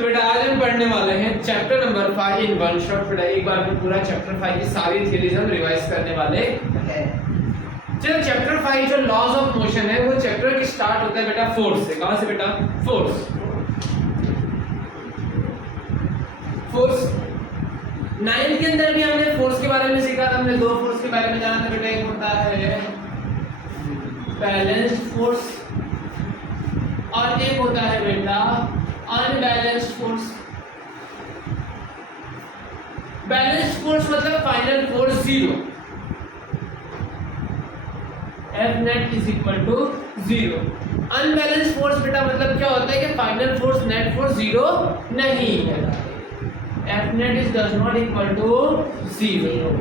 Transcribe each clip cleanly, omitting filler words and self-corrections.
तो बेटा आज हम पढ़ने वाले हैं chapter number 5 in one shot. बेटा एक बार में पूरा चैप्टर 5 की सारी थ्योरीज हम रिवाइज करने वाले हैं। चलो चैप्टर 5 जो लॉज ऑफ मोशन है वो चैप्टर की स्टार्ट होता है बेटा फोर्स से। कहां से बेटा? फोर्स। फोर्स 9 के अंदर भी हमने फोर्स के बारे में सीखा था। हमने दो फोर्स के बारे में जाना था बेटा। एक होता है बैलेंस्ड फोर्स और एक होता है बेटा अनबैलेंस्ड फोर्स। बैलेंस्ड फोर्स मतलब final force 0, F net is equal to 0। Unbalanced force बेटा मतलब क्या होता है कि फाइनल फोर्स नेट फोर्स 0 नहीं है। F net is does not equal to 0।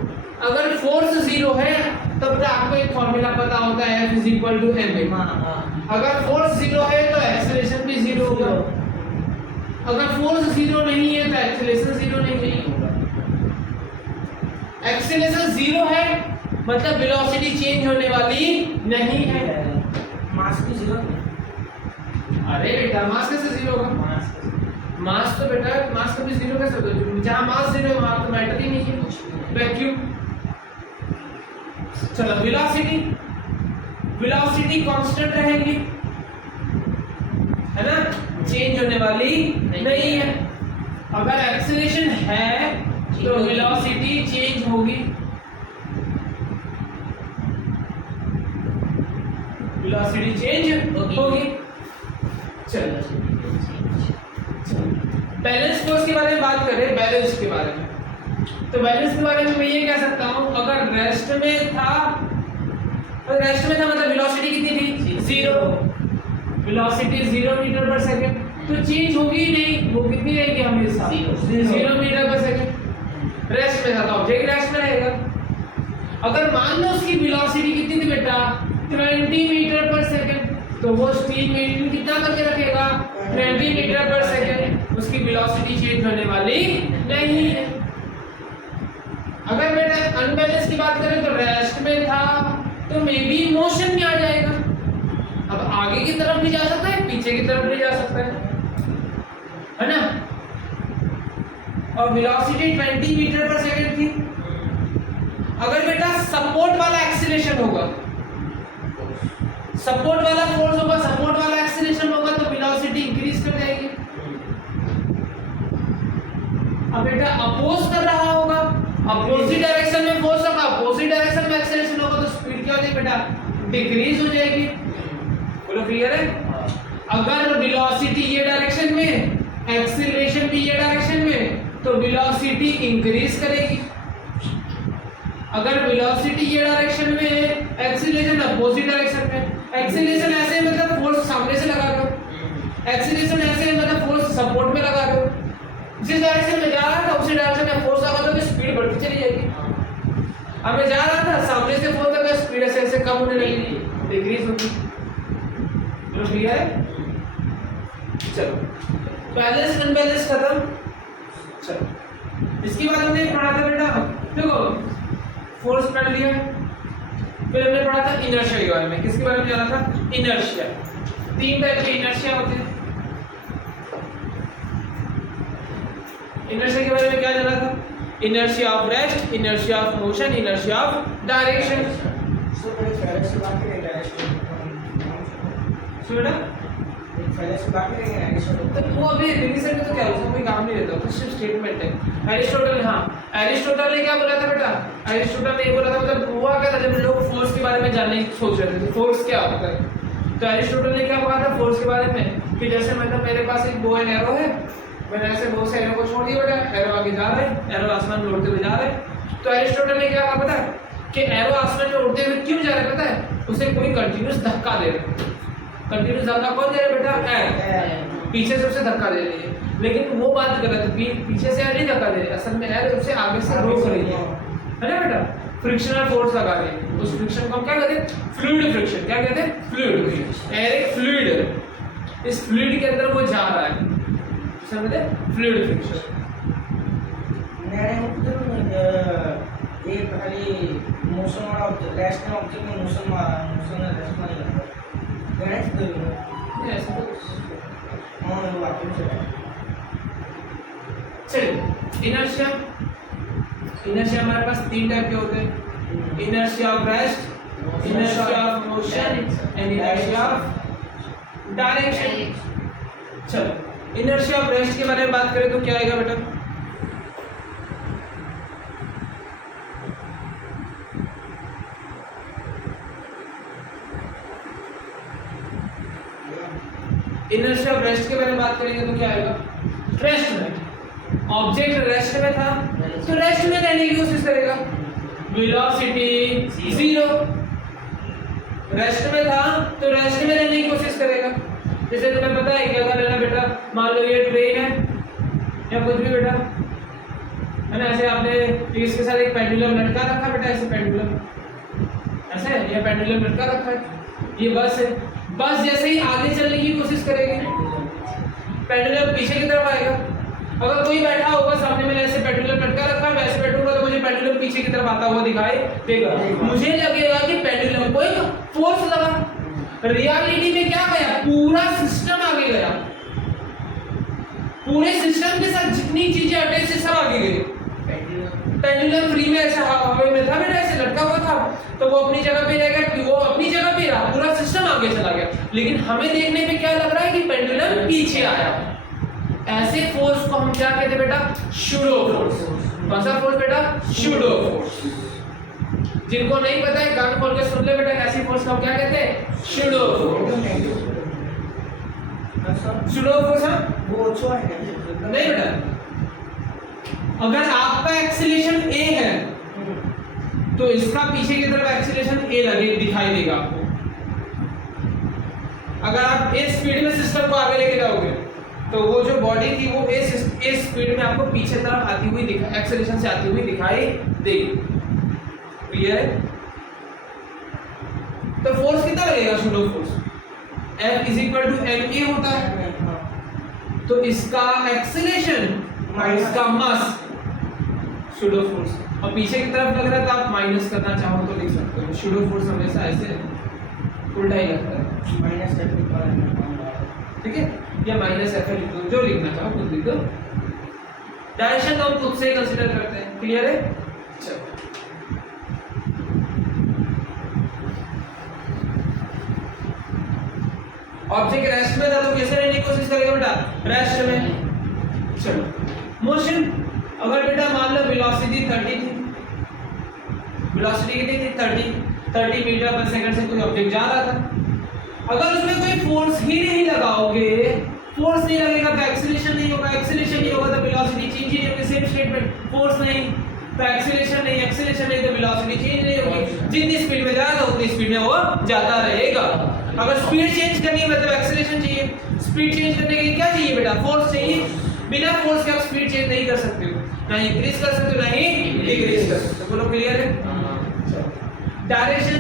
अगर फोर्स 0 है तब आपको एक फॉर्मूला पता होता है F is equal to ma। अगर फोर्स 0 है तो एक्सेलरेशन भी 0 होगा। अगर फोर्स 0 नहीं है तो एक्सेलरेशन 0 नहीं होगा। एक्सेलरेशन 0 है मतलब वेलोसिटी चेंज होने वाली नहीं है। मास भी 0। अरे बेटा मास कैसे 0 होगा? मास तो बेटा मास कभी 0 कैसे होगा? जहां मास 0 है वहां तो मैटर ही नहीं है, वैक्यूम। चलो वेलोसिटी कांस्टेंट रहेगी है ना, चेंज होने वाली नहीं है। अगर एक्सेलरेशन है तो वेलोसिटी चेंज होगी। वेलोसिटी चेंज होगी। चलो बैलेंस फोर्स के बारे में बात करें। बैलेंस के बारे में तो बैलेंस के बारे में मैं ये कह सकता हूं अगर रेस्ट में था मतलब वेलोसिटी कितनी थी? 0। वेलोसिटी 0 मीटर पर सेकंड तो चेंज होगी ही नहीं। वो कितनी रहेगी हमेशा? 0 मीटर पर सेकंड। रेस्ट में था तो ऑब्जेक्ट रेस्ट में रहेगा। अगर मान लो उसकी वेलोसिटी कितनी थी बेटा? 20 मीटर पर सेकंड तो वो स्पीड में कितना करके रखेगा? 20 मीटर पर सेकंड। उसकी वेलोसिटी चेंज होने वाली नहीं है। अगर बेटा अनबैलेंस की बात करें तो रेस्ट में था तो मे बी मोशन में आ जाएगा। अब आगे की तरफ भी जा सकता है, पीछे की तरफ भी जा सकता है ना। और वेलोसिटी 20 मीटर पर सेकंड थी। अगर बेटा सपोर्ट वाला एक्सीलरेशन होगा, सपोर्ट वाला फोर्स होगा, सपोर्ट वाला एक्सीलरेशन होगा तो वेलोसिटी इंक्रीज कर जाएगी। अब बेटा अपोज कर रहा होगा, अपोजिट डायरेक्शन में फोर्स होगा, अपोजिट डायरेक्शन में एक्सीलरेशन होगा तो स्पीड क्या हो जाएगी बेटा? डिक्रीज हो जाएगी। बोलो क्लियर है? अगर वेलोसिटी ये डायरेक्शन में, एक्सीलरेशन भी ये डायरेक्शन में तो वेलोसिटी इंक्रीज करेगी। अगर वेलोसिटी ये डायरेक्शन में, एक्सीलरेशन अपोजिट डायरेक्शन में। एक्सीलरेशन ऐसे मतलब फोर्स सामने से लगा रहे हो, एक्सीलरेशन ऐसे मतलब फोर्स सपोर्ट में लगा रहे हो। जिस डायरेक्शन में जा रहा था उसी डायरेक्शन में फोर्स लगा तो स्पीड बढ़ती चली जाएगी। अब मैं जा रहा था सामने से फोर्स लगा, स्पीड ऐसे ऐसे कम होने लगी, डिक्रीज होगी। तो क्लियर है? चलो बैलेंस अनबैलेंस खत्म। चलो इसके बाद हमने पढ़ा था बेटा, देखो फोर्स पढ़ लिया, फिर हमने पढ़ा था इनर्शिया के बारे में। किसके बारे में जाना था? इनर्शिया। 3 टाइप के इनर्शिया होते हैं। इनर्शिया के बारे में क्या जाना था? Inertia of rest, inertia of motion, inertia of direction. So पहले से बात करें डायरेक्शन। सो बेटा पहले से बात करेंगे डायरेक्शन। तो वो अभी रिलीजन में तो क्या उसका कोई काम नहीं रहता, तो सिर्फ स्टेटमेंट है। एरिस्टोटल, हाँ एरिस्टोटल ने क्या बोला था बेटा? एरिस्टोटल ने ये बोला था, मतलब हुआ क्या था जब लोग फोर्स के बारे में जानने की सोच रहे थे फोर्स क्या होता है, तो एरिस्टोटल ने क्या कहा था फोर्स के बारे में कि जैसे मतलब मेरे पास एक बो एंड एरो है, मैंने ऐसे बहुत से एरो को छोड़ दिया बेटा, एरो आगे जा रहा है, एरो आसमान में उड़ते हुए जा रहा है। तो एरिस्टोटल ने क्या कहा पता है कि एरो आसमान में उड़ते हुए क्यों जा रहा है पता है? उसे कोई कंटीन्यूअस धक्का दे रहा है। कंटीन्यूअस धक्का कौन दे रहा है बेटा? एयर पीछे से उसे धक्का दे रही है, लेकिन वो बात गलत है। पीछे से एयर नहीं धक्का दे रही, असल में एयर उसे आगे से रोक रही है ना बेटा। फ्रिक्शनल फोर्स लगा रही है, उस फ्रिक्शन को क्या कहते हैं? Fluid friction. क्या कहते हैं? फ्लूइड। एयर एक फ्लूइड है, इस फ्लूइड के अंदर वो जा रहा है, समझे? Fluid friction. ये खाली मोशन वाला ऑब्जेक्ट, रेस्ट में ऑब्जेक्ट में मोशन रेस्ट नहीं लगता। ऐसे तो ऐसा तो हाँ वो वाक्य से चलिए इनर्शिया, इनर्शिया हमारे पास तीन टाइप के होते हैं, inertia of rest, inertia of motion and inertia of direction। चलो inertia of rest के बारे में बात करें तो क्या आएगा बेटा? inertia of rest के बारे में बात करेंगे तो क्या आएगा? रेस्ट में ऑब्जेक्ट रेस्ट में था तो रेस्ट में रहने की कोशिश करेगा, वेलोसिटी जीरो। रेस्ट में था तो रेस्ट में रहने की कोशिश करेगा। जैसे तुम्हें पता है क्या करना बेटा, मान लो ये ट्रेन है या कुछ भी बेटा है ना, ऐसे आपने इसके साथ एक पेंडुलम लटका रखा बेटा, ऐसे पेंडुलम ऐसे ये पेंडुलम लटका रखा है, ये बस है। बस जैसे ही आगे चलने की कोशिश करेगी पेंडुलम पीछे की तरफ आएगा। अगर कोई बैठा होगा सामने, मैंने ऐसे पेंडुलम लटका रखा है, मैं ऐसे बैठूंगा तो मुझे पेंडुलम पीछे की तरफ आता हुआ दिखाई देगा, मुझे लगेगा कि पेंडुलम को एक फोर्स लगा। रियलिटी में क्या गया, पूरा सिस्टम आगे गया, पूरे सिस्टम के साथ जितनी चीजें अटैच है सब आगे गई। पेंडुलम फ्री में ऐसा हवा में था बेटा, ऐसे लटका हुआ था तो वो अपनी जगह पे रहेगा, वो अपनी जगह पे रहा, पूरा सिस्टम आगे चला गया। लेकिन हमें देखने में क्या लग रहा है कि पेंडुलम पीछे आया। ऐसे फोर्स को हम क्या कहते हैं बेटा, शूडो फोर्स। कौन सा फोर्स बेटा, शूडो फोर्स। जिनको नहीं पता है कान खोल के सुन ले बेटा, ऐसी फोर्स को हम क्या कहते हैं, शूडो फोर्स। शूडो फोर्स वो अच्छा है नहीं बेटा, अगर आपका एक्सीलरेशन a है तो इसका पीछे की तरफ एक्सीलरेशन a लगे दिखाई देगा आपको। अगर आप इस स्पीड में सिस्टम को आगे लेके जाओगे तो वो जो बॉडी थी वो इस स्पीड में आपको पीछे तरफ आती हुई एक्सेलरेशन से आती हुई दिखाई देगी। क्लियर है? तो फोर्स कितना लगेगा, शूडो फोर्स F = ma होता है, तो इसका एक्सेलरेशन और इसका मास शूडो फोर्स, और पीछे की तरफ लग रहा है तो आप माइनस करना चाहो तो लिख सकते हो। शूडो फोर्स हमेशा ऐसे उल्टा ही लगता है, ठीक है, या -F लिख दो, जो लिखना चाहो खुद लिख दो। डायरेक्शन तो हम खुद से ही कंसीडर करते हैं। क्लियर है? चलो ऑब्जेक्ट रेस्ट में था तो कैसे रहने की कोशिश करेगा बेटा, रेस्ट में। चलो मोशन, अगर बेटा मान लो वेलोसिटी 30 थी, वेलोसिटी कितनी थी 30 मीटर पर सेकंड से कोई ऑब्जेक्ट जा रहा था, अगर उसमें कोई फोर्स ही नहीं लगाओगे, फोर्स नहीं लगेगा तो एक्सीलरेशन नहीं होगा, एक्सीलरेशन नहीं होगा तो वेलोसिटी चेंज ही नहीं होगी। सेम स्टेटमेंट, फोर्स नहीं तो एक्सीलरेशन नहीं, एक्सीलरेशन नहीं तो वेलोसिटी चेंज नहीं होगी। जितनी स्पीड में जा रहा है उतनी स्पीड में वो जाता रहेगा। अगर स्पीड चेंज करनी है मतलब एक्सीलरेशन चाहिए, स्पीड चेंज करने के लिए क्या चाहिए बेटा, फोर्स चाहिए। बिना फोर्स के आप स्पीड चेंज नहीं कर सकते हो, ना इंक्रीज कर सकते हो ना ही डिक्रीज कर सकते हो। बोलो क्लियर है? डायरेक्शन,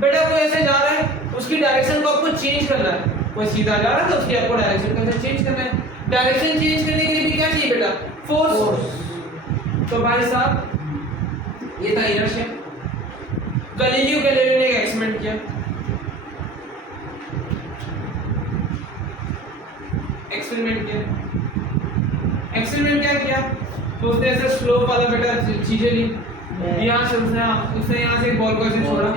बेटा कोई ऐसे जा रहा है उसकी डायरेक्शन को आपको चेंज करना है, कोई सीधा जा रहा है तो उसकी आपको डायरेक्शन को चेंज करना है। डायरेक्शन चेंज करने के लिए भी क्या चाहिए बेटा, फोर्स। तो भाई साहब ये था इनर्शिया। गैलीलियो गैलीलियो ने एक एक्सपेरिमेंट किया, एक्सपेरिमेंट क्या किया, तो उसने ऐसे स्लोप वाला बेटा चीजें ली, यहाँ से उसने यहाँ से एक बॉल को ऐसे छोड़ा,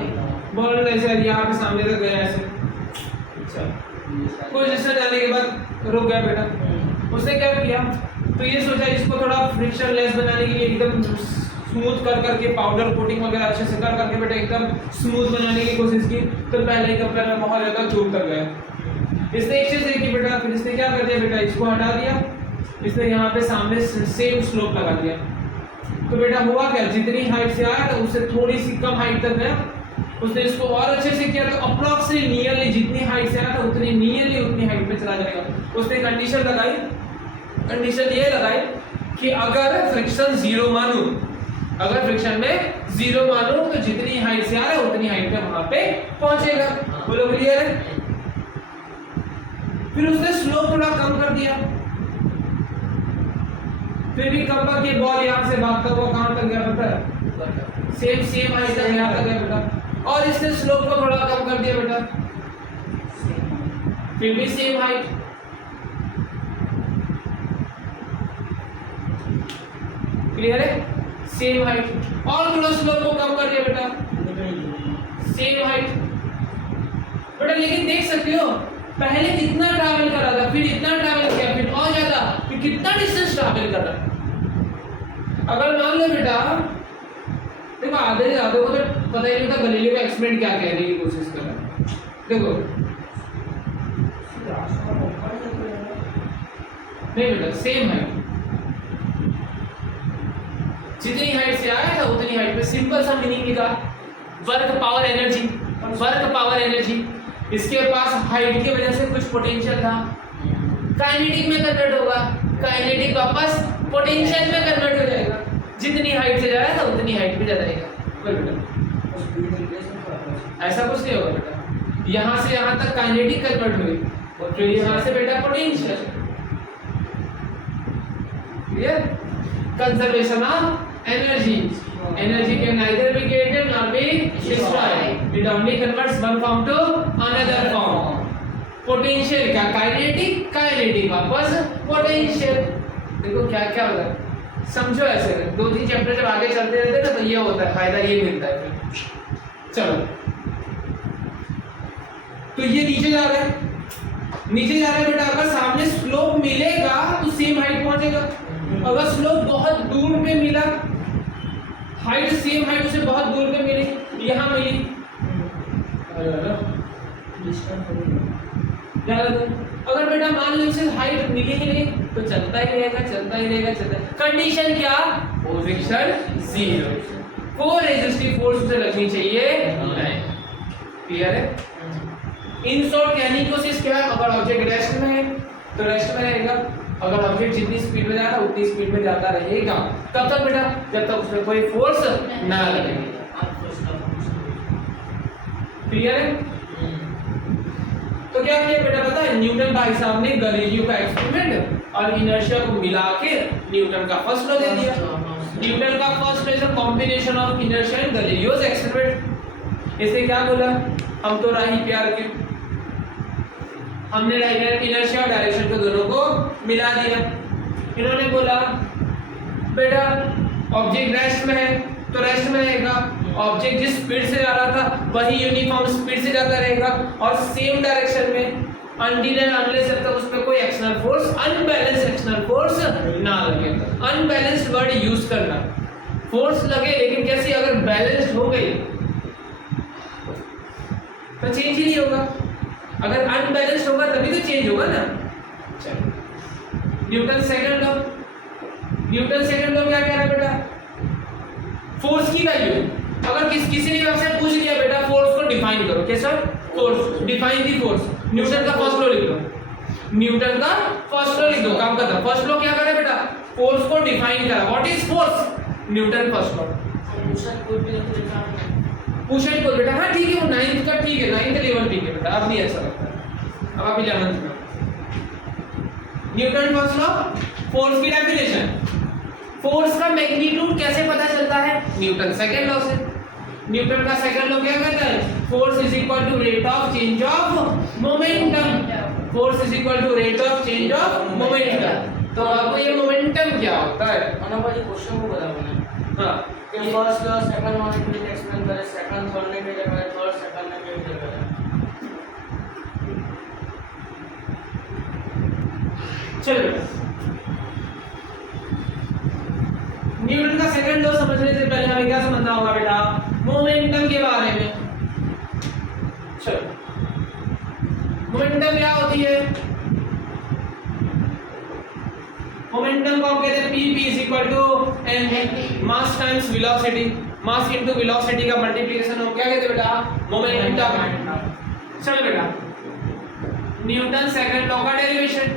बॉल ऐसे यहाँ पे सामने तक गया ऐसे, कुछ डिस्टेंस जाने के बाद रुक गया बेटा। उसने क्या किया, तो ये सोचा इसको थोड़ा फ्रिक्शन लेस बनाने के लिए एकदम स्मूथ कर करके पाउडर कोटिंग वगैरह अच्छे से कर करके बेटा एकदम स्मूथ बनाने की कोशिश की, तो पहले ही कपड़े में बहुत ज्यादा चूक कर गया। इसने एक चीज देखी बेटा, फिर इसने क्या कर दिया बेटा, इसको हटा दिया, इसने यहाँ पे सामने सेम स्लोप लगा दिया। तो बेटा हुआ क्या, जितनी हाइट से आया था उससे थोड़ी सी कम हाइट तक गया। उसने इसको और अच्छे से किया तो अप्रोक्सीमेटली नियरली जितनी हाइट से आया था उतनी नियरली उतनी हाइट पे चला जाएगा। उसने कंडीशन लगाई, कंडीशन ये लगाई कि अगर फ्रिक्शन 0 मानूं, अगर फ्रिक्शन में 0 मानूं तो जितनी हाइट से आ रहा है उतनी हाइट पे वहां पे पहुंचेगा। बोलो क्लियर है? फिर उसने स्लोप थोड़ा कम कर दिया, फिर भी कम करके बॉल यहाँ से भागता हुआ कहां तक गया पता है, सेम हाइट तक यहाँ तक गया बेटा। और इसने स्लोप को थोड़ा कम कर दिया बेटा, फिर भी सेम हाइट। क्लियर है? सेम हाइट और थोड़ा स्लोप को कम कर दिया बेटा, सेम हाइट बेटा। लेकिन देख सकते हो पहले कितना ट्रैवल कर रहा था, फिर इतना ट्रैवल किया, फिर और ज्यादा, फिर कितना डिस्टेंस ट्रैवल कर रहा है। अगर मान लो बेटा देखो आधे से आधे को तो पता ही नहीं था गलीलियो का एक्सपेरिमेंट क्या कहने की कोशिश कर रहा है। देखो नहीं बेटा सेम हाइट, जितनी हाइट से आया था उतनी हाइट पे सिंपल सा मीनिंग लिखा, work power energy, work power energy. इसके पास हाइट की वजह से कुछ पोटेंशियल था, काइनेटिक में कन्वर्ट होगा, काइनेटिक वापस पोटेंशियल में कन्वर्ट हो जाएगा, जितनी हाइट से जाएगा था उतनी हाइट पे जाएगा। बोल बेटा ऐसा कुछ नहीं होगा बेटा, यहाँ से यहाँ तक काइनेटिक कन्वर्ट हुई और फिर यहाँ से बेटा potential. Clear? Conservation of energy, energy can neither be created nor be destroyed, it only converts one form to another form। Potential क्या, काइनेटिक, काइनेटिक वापस पोटेंशियल। देखो क्या क्या होता है समझो ऐसे, दो तीन चैप्टर जब आगे चलते रहते हैं ना तो ये होता है, फायदा ये मिलता है फिर। चलो तो ये नीचे जा रहा है, नीचे जा रहा है बेटा। अगर सामने स्लोप मिलेगा तो सेम हाइट पहुंचेगा, अगर स्लोप बहुत दूर पे मिला, हाइट सेम हाइट उसे बहुत दूर पे मिली, यहाँ मिली अगर बेटा मान लो इसे हाइट मिली ही नहीं तो चलता ही रहेगा, चलता ही रहेगा, चलता है। कंडीशन क्या, पोजीशन जीरो, कोई रेजिस्टिव फोर्स उसे लगनी चाहिए नहीं। क्लियर है? इन शॉर्ट कहने की कोशिश क्या है, अगर ऑब्जेक्ट रेस्ट में है तो रेस्ट में रहेगा, अगर ऑब्जेक्ट जितनी स्पीड में जा रहा है उतनी स्पीड में जाता रहेगा। तब तक बेटा जब तक उसमें कोई फोर्स ना लगे। क्लियर है? तो क्या किया बेटा पता है, न्यूटन भाई साहब ने गैलीलियो का एक्सपेरिमेंट और इनर्शिया को मिला के न्यूटन का फर्स्ट लॉ दे दिया। न्यूटन का first law is a combination of inertia and Galileo's experiment. इसे क्या बोला, हम तो राही प्यार के, हमने इनर्शिया और डायरेक्शन को दोनों को मिला दिया। इन्होंने बोला बेटा ऑब्जेक्ट रेस्ट में है तो रेस्ट में रहेगा, ऑब्जेक्ट जिस स्पीड से जा रहा था वही यूनिफॉर्म स्पीड से जाता रहेगा और सेम डायरेक्शन में, अनटिल एंड अनलेस जब तक उसमें कोई external force, unbalanced external force ना लगे। अनबैलेंस्ड वर्ड यूज करना, फोर्स लगे लेकिन कैसी, अगर बैलेंस्ड हो गई तो चेंज ही नहीं होगा, अगर अनबैलेंस्ड होगा तभी तो चेंज होगा ना। Newton second law, Newton second law क्या कह रहा है बेटा, फोर्स की वैल्यू, अगर किसी ने आपसे पूछ लिया बेटा फोर्स को डिफाइन करो, कैसा force, define the force, Newton का फर्स्ट लॉ लिख दो, न्यूटन का फर्स्ट लॉ लिख दो, काम करता। फर्स्ट लॉ क्या करे बेटा, फोर्स को डिफाइन करा, what is force, Newton first law. Push and pull बेटा, हाँ ठीक है वो 9th का ठीक है, 9th लेवल ठीक है बेटा, अब नहीं ऐसा लगता है, अब आप 11th में। न्यूटन फर्स्ट लॉ, फोर्स की डेफिनेशन, फोर्स का मैग्नीट्यूड कैसे पता चलता है, न्यूटन सेकंड लॉ से। न्यूटन का सेकंड लॉ क्या कहता है, force is equal to rate of change of momentum, force is equal to rate of change of momentum. तो आपको ये मोमेंटम क्या होता है, अनोबा जी क्वेश्चन को बता देना। हां कि फर्स्ट लॉ सेकंड लॉ के लिए एक्सप्लेन करें, सेकंड थर्ड ने के जगह है, थर्ड सेकंड ने के जगह है। चलो न्यूटन का सेकंड लॉ समझने से पहले हमें क्या समझना होगा बेटा, मोमेंटम के बारे में। चलो मोमेंटम क्या होती है, मोमेंटम को हम कहते हैं p is equal to m, mass times velocity, mass into velocity का मल्टीप्लिकेशन हम क्या कहते हैं बेटा, मोमेंटम। चलो बेटा न्यूटन सेकंड लॉ का डेरिवेशन,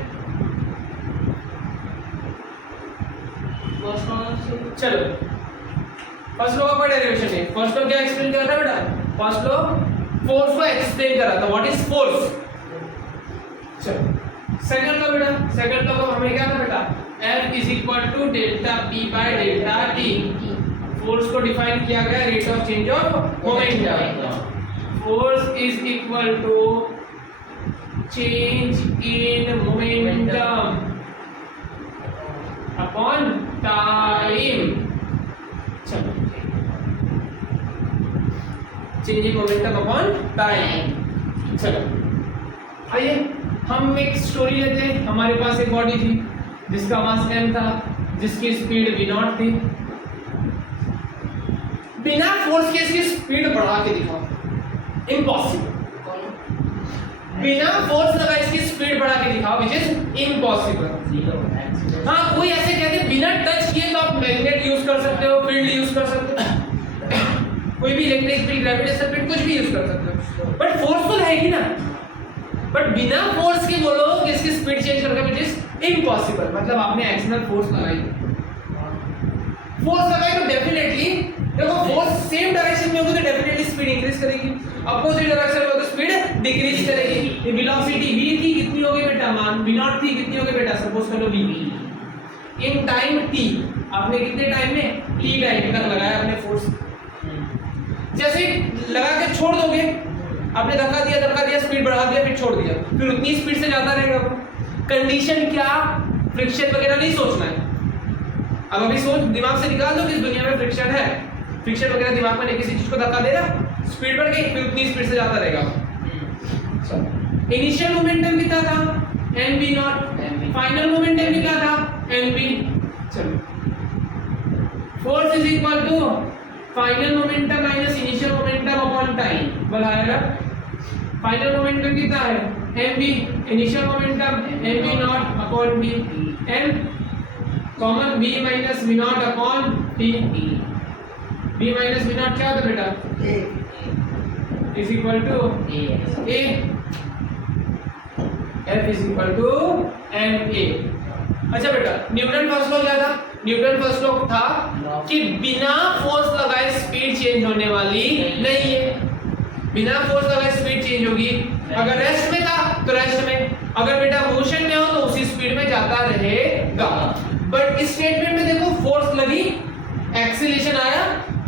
चलो फर्स्ट लॉ का डेरिवेशन है, फर्स्ट लॉ क्या एक्सप्लेन कर रहा था बेटा, फर्स्ट लॉ फोर्स को एक्सप्लेन कर रहा था, व्हाट इज फोर्स। चलो सेकंड लॉ बेटा, सेकंड लॉ को हमें क्या था बेटा, F is equal to delta P by delta T, force को डिफाइन किया गया rate of change of momentum, force is equal to change in momentum upon time. Change in momentum upon time. चलो आइए हम एक स्टोरी लेते हैं। हमारे पास एक बॉडी थी जिसका मास m था, जिसकी स्पीड v0 थी। बिना फोर्स के इसकी स्पीड बढ़ा के दिखाओ, इम्पॉसिबल। बिना फोर्स लगा इसकी स्पीड बढ़ा के दिखाओ, विच इज इम्पॉसिबल। हाँ, कोई ऐसे कहते बिना टच किए तो आप मैग्नेट यूज कर सकते हो, फील्ड यूज कर सकते हो, कोई भी इलेक्ट्रिक फील्ड, ग्रेविटेशनल फील्ड, कुछ भी यूज कर सकते हो, बट फोर्स तो रहेगी ना। बट बिना फोर्स के बोलो कि इसकी स्पीड चेंज करके, विच इज इम्पॉसिबल। मतलब आपने एक्सटर्नल फोर्स लगाई, फोर्स लगाई तो डेफिनेटली देखो, फोर्स सेम डायरेक्शन में होगी तो डेफिनेटली स्पीड इंक्रीज करेगी, अपोजिट डायरेक्शन में हो तो स्पीड डिक्रीज करेगी। ये वेलोसिटी v थी, कितनी हो गई बेटा, मान v0 थी, कितनी हो गई बेटा, सपोज करो v। इन टाइम t, आपने कितने टाइम में, t टाइम तक लगाया आपने फोर्स। जैसे लगा के छोड़ दोगे, आपने धक्का दिया, स्पीड बढ़ा दिया, फिर छोड़ दिया, फिर उतनी स्पीड से जाता रहेगा। कंडीशन क्या, फ्रिक्शन वगैरह नहीं सोचना है। अब अभी सोच, दिमाग से निकाल दो कि इस दुनिया में फ्रिक्शन है, फ्रिक्शन वगैरह दिमाग में नहीं, किसी चीज को धक्का दे रहा, स्पीड बढ़ गई, फिर उतनी स्पीड से जाता रहेगा। इनिशियल मोमेंटम कितना था, mv0, फाइनल मोमेंटम कितना था, mv। चलो, force is equal to final momentum minus initial momentum upon time. बनाएगा फाइनल मोमेंटम कितना है, mv, initial momentum mv0 upon v, m common v minus v0 upon t। v minus v0 क्या होता बेटा, is equal to a, f is equal to ma। अच्छा बेटा, Newton first law क्या था, न्यूटन फर्स्ट लॉ था कि बिना फोर्स लगाए स्पीड चेंज होने वाली नहीं है। बिना फोर्स लगाए स्पीड चेंज होगी, अगर रेस्ट में था तो रेस्ट में, अगर बेटा मोशन में हो तो उसी स्पीड में जाता रहेगा। बट इस स्टेटमेंट में देखो, फोर्स लगी, एक्सीलरेशन आया,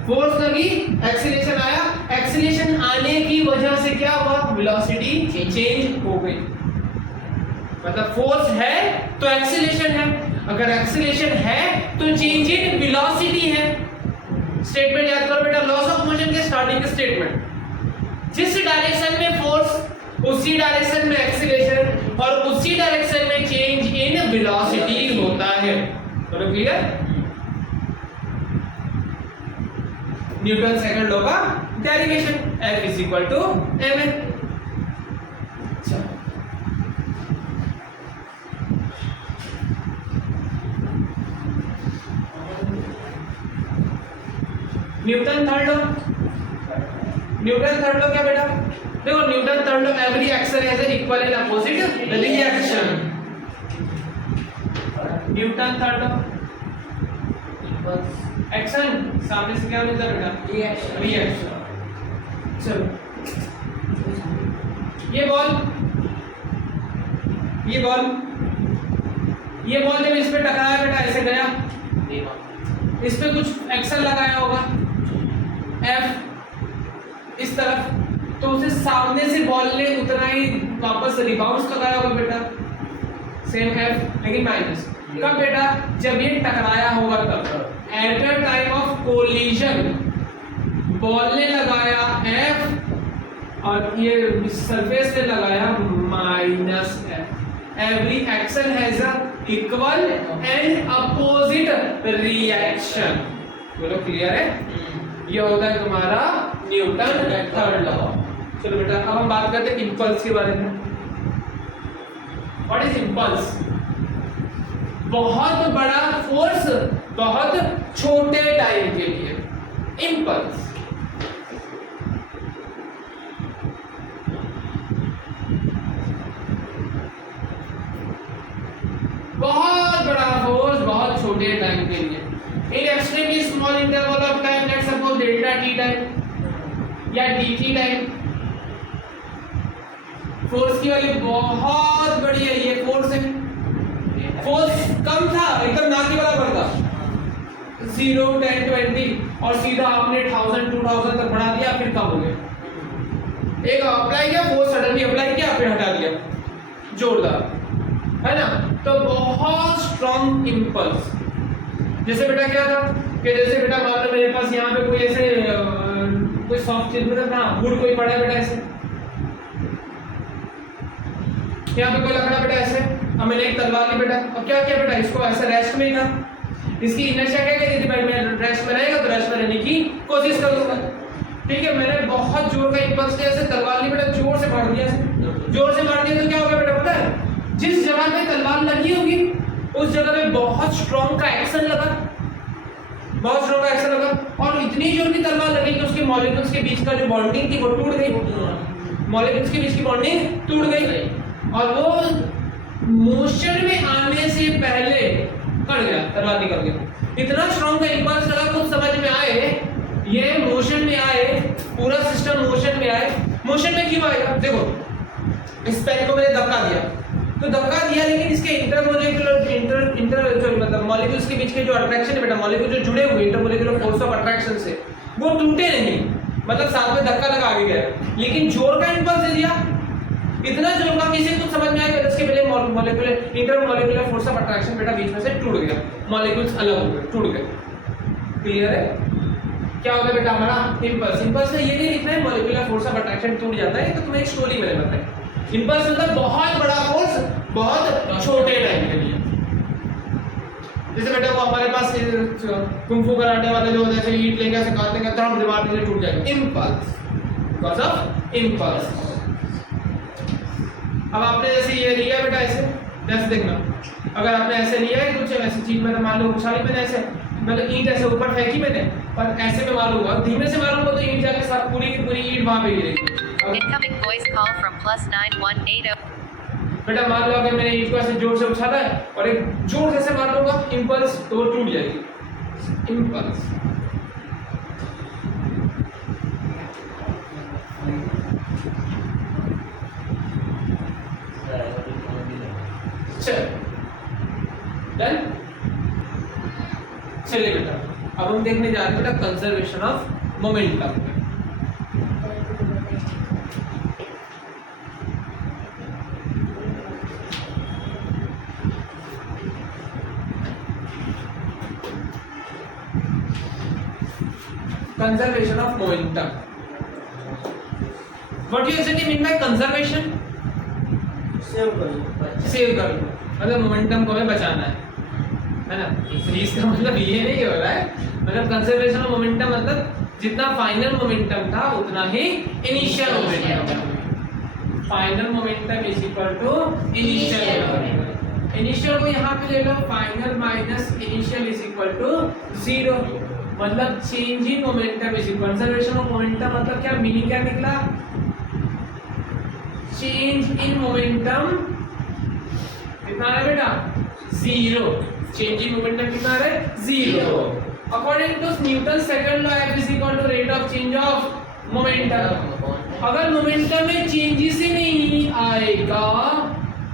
फोर्स लगी, एक्सीलरेशन आया, एक्सीलरेशन आने की वजह से क्या हुआ, वेलोसिटी चेंज हो गई। मतलब फोर्स है तो एक्सीलरेशन है, अगर एक्सीलरेशन है तो चेंज इन वेलोसिटी है। स्टेटमेंट याद करो बेटा, लॉस ऑफ मोशन के स्टार्टिंग के स्टेटमेंट, जिस डायरेक्शन में फोर्स उसी डायरेक्शन में एक्सीलरेशन और उसी डायरेक्शन में चेंज इन वेलोसिटी होता है। बोलो क्लियर? न्यूटन सेकंड लॉ का derivation, F is equal to ma। Newton third law, Newton third law क्या बेटा, देखो Newton third law, every action has an equal and opposite reaction. Newton third law, action सामने से क्या मिलता है बेटा, रिएक्शन। चलो, ये बॉल जब इस पे टकराया बेटा, ऐसे गया, इस पे कुछ एक्शन लगाया होगा F इस तरफ, तो उसे सामने से बॉल ने उतना ही वापस रिबाउंस लगाया होगा बेटा, सेम F लेकिन माइनस। कब बेटा, जब ये टकराया होगा तब, at a time of collision ball ने लगाया F और ये सरफेस ने लगाया minus F। Every action has a equal and opposite reaction. बोलो क्लियर है? ये होता है तुम्हारा न्यूटन थर्ड लॉ। चलो बेटा, अब हम बात करते हैं इंपल्स के बारे में। What is impulse? बहुत बड़ा फोर्स बहुत छोटे टाइम के लिए, इंपल्स। बहुत बड़ा फोर्स बहुत छोटे टाइम के लिए, in extremely small interval of time, let's suppose delta T time या dt टाइम। फोर्स की वैल्यू बहुत बड़ी है, ये फोर्स है। फोर्स कम था, एकदम ना के बराबर था, 0, 10, 20 और सीधा आपने 1000, 2000 तक बढ़ा दिया, फिर कम हो गया। एक अप्लाई किया, फोर्स सडनली अप्लाई किया, फिर हटा दिया, जोरदार, है ना? तो बहुत स्ट्रॉन्ग इंपल्स। जैसे बेटा क्या था कि जैसे बेटा मान लो मेरे पास यहाँ पे कोई ऐसे कोई सॉफ्ट चीज मतलब ना वुड कोई पड़ा है बेटा ऐसे, यहाँ पे कोई लकड़ा बेटा ऐसे, अब मैंने एक तलवार ली बेटा, अब क्या किया बेटा, इसको ऐसे रेस्ट में ही था, इसकी इनर्शिया क्या कहती थी भाई, मैं रेस्ट में रहेगा तो रेस्ट में रहने की कोशिश करूंगा, ठीक है। मैंने बहुत जोर का इंपल्स दिया, ऐसे तलवार ली बेटा, जोर से मार दिया, जोर से मार दिया तो क्या होगा बेटा पता है, जिस जगह पे तलवार लगी होगी उस जगह पे बहुत स्ट्रॉन्ग का एक्शन लगा, बहुत स्ट्रॉन्ग का एक्शन लगा, और इतनी जोर की तलवार लगी कि उसके मॉलिक्यूल्स के बीच का जो बॉन्डिंग थी वो टूट गई, मॉलिक्यूल्स के बीच की बॉन्डिंग टूट गई, और वो मोशन में आने से पहले कट गया, तलवार निकल गया। इतना स्ट्रॉन्ग का इंपल्स लगा, कुछ समझ में आए, ये मोशन में आए, पूरा सिस्टम मोशन में आए। मोशन में क्यों आएगा, देखो इस पेन को मैंने धक्का दिया, तो धक्का दिया, लेकिन इसके इंटर मतलब मॉलिक्यूल्स के बीच के जो अट्रैक्शन है बेटा, मॉलिक्यूल जो जुड़े हुए इंटरमॉलिक्यूलर फोर्स ऑफ अट्रैक्शन से, वो टूटे नहीं, मतलब साथ में धक्का लगा आगे गया, लेकिन जोर का इंपल्स दे दिया, इतना जोर का किसी को समझ में आया, इसके पहले molecular intermolecular force of attraction बेटा बीच में से टूट गया, मॉलिक्यूल्स अलग हो गए, टूट गए, क्लियर है। क्या होगा बेटा हमारा इंपल्स, इंपल्स में ये नहीं लिखना है मॉलिक्यूलर फोर्स ऑफ अट्रैक्शन टूट जाता है, तो तुम्हें एक स्टोरी मैंने बताई, इंपल्स मतलब बहुत बड़ा फोर्स बहुत छोटे टाइम के लिए, जैसे बेटा वो हमारे पास कुंफू कराटे वाले जो होते हैं, ईंट लेके ऐसे काटते हैं, धड़ाम दीवार नीचे टूट जाएगा, इंपल्स, बिकॉज़ ऑफ इंपल्स। अब आपने जैसे ये लिया बेटा ऐसे, जैसे देखना, अगर आपने ऐसे लिया है कुछ ऐसी चीज, मैंने मान लो उछाली मैंने ऐसे, मतलब ईंट ऐसे ऊपर फेंकी मैंने, और ऐसे में मारूंगा, धीमे से मारूंगा तो ईंट जाके साथ पूरी की पूरी ईंट वहां पे गिरेगी। Incoming voice call from +9180. बेटा मान लो अगर मैंने ईंट को ऐसे जोर से उछाला है और एक जोर से ऐसे मार दूंगा इंपल्स, तो वो टूट जाएगी, इंपल्स। डन, चलिए बेटा अब हम देखने जा रहे हैं बेटा conservation of momentum. Conservation of momentum, what do actually mean by conservation? Save कर लो, मतलब मोमेंटम को हमें बचाना है ना, इसका मतलब ये नहीं हो रहा है, मतलब कंजर्वेशन ऑफ मोमेंटम मतलब जितना फाइनल मोमेंटम था उतना ही initial momentum, final momentum is equal to initial momentum. Initial को यहाँ पे ले लो, final minus initial is equal to 0, मतलब change in momentum is equal, conservation of momentum मतलब क्या, मीनिंग क्या निकला, चेंज इन मोमेंटम कितना है बेटा 0, चेंज इन मोमेंटम कितना है 0, according to Newton second law F is equal to rate of change of momentum. अगर मोमेंटम में चेंजेस ही नहीं आएगा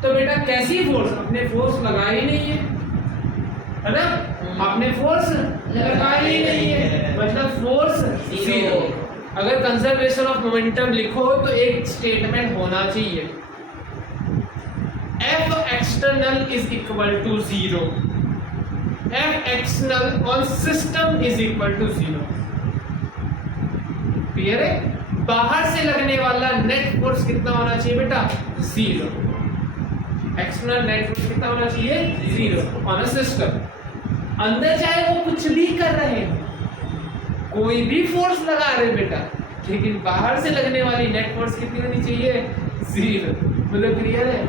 तो बेटा कैसी फोर्स, अपने फोर्स लगा ही नहीं है ना, आपने फोर्स लगाई ही नहीं है, मतलब फोर्स 0। अगर कंजर्वेशन ऑफ मोमेंटम लिखो तो एक स्टेटमेंट होना चाहिए, F external is equal to 0, F external on system is equal to 0, clear है। बाहर से लगने वाला नेट फोर्स कितना होना चाहिए बेटा 0, एक्सटर्नल नेट फोर्स कितना होना चाहिए 0 ऑन अ सिस्टम। अंदर चाहे वो कुछ भी कर रहे हैं, कोई भी फोर्स लगा रहे बेटा, लेकिन बाहर से लगने वाली नेट फोर्स कितनी होनी चाहिए 0, मतलब क्लियर है।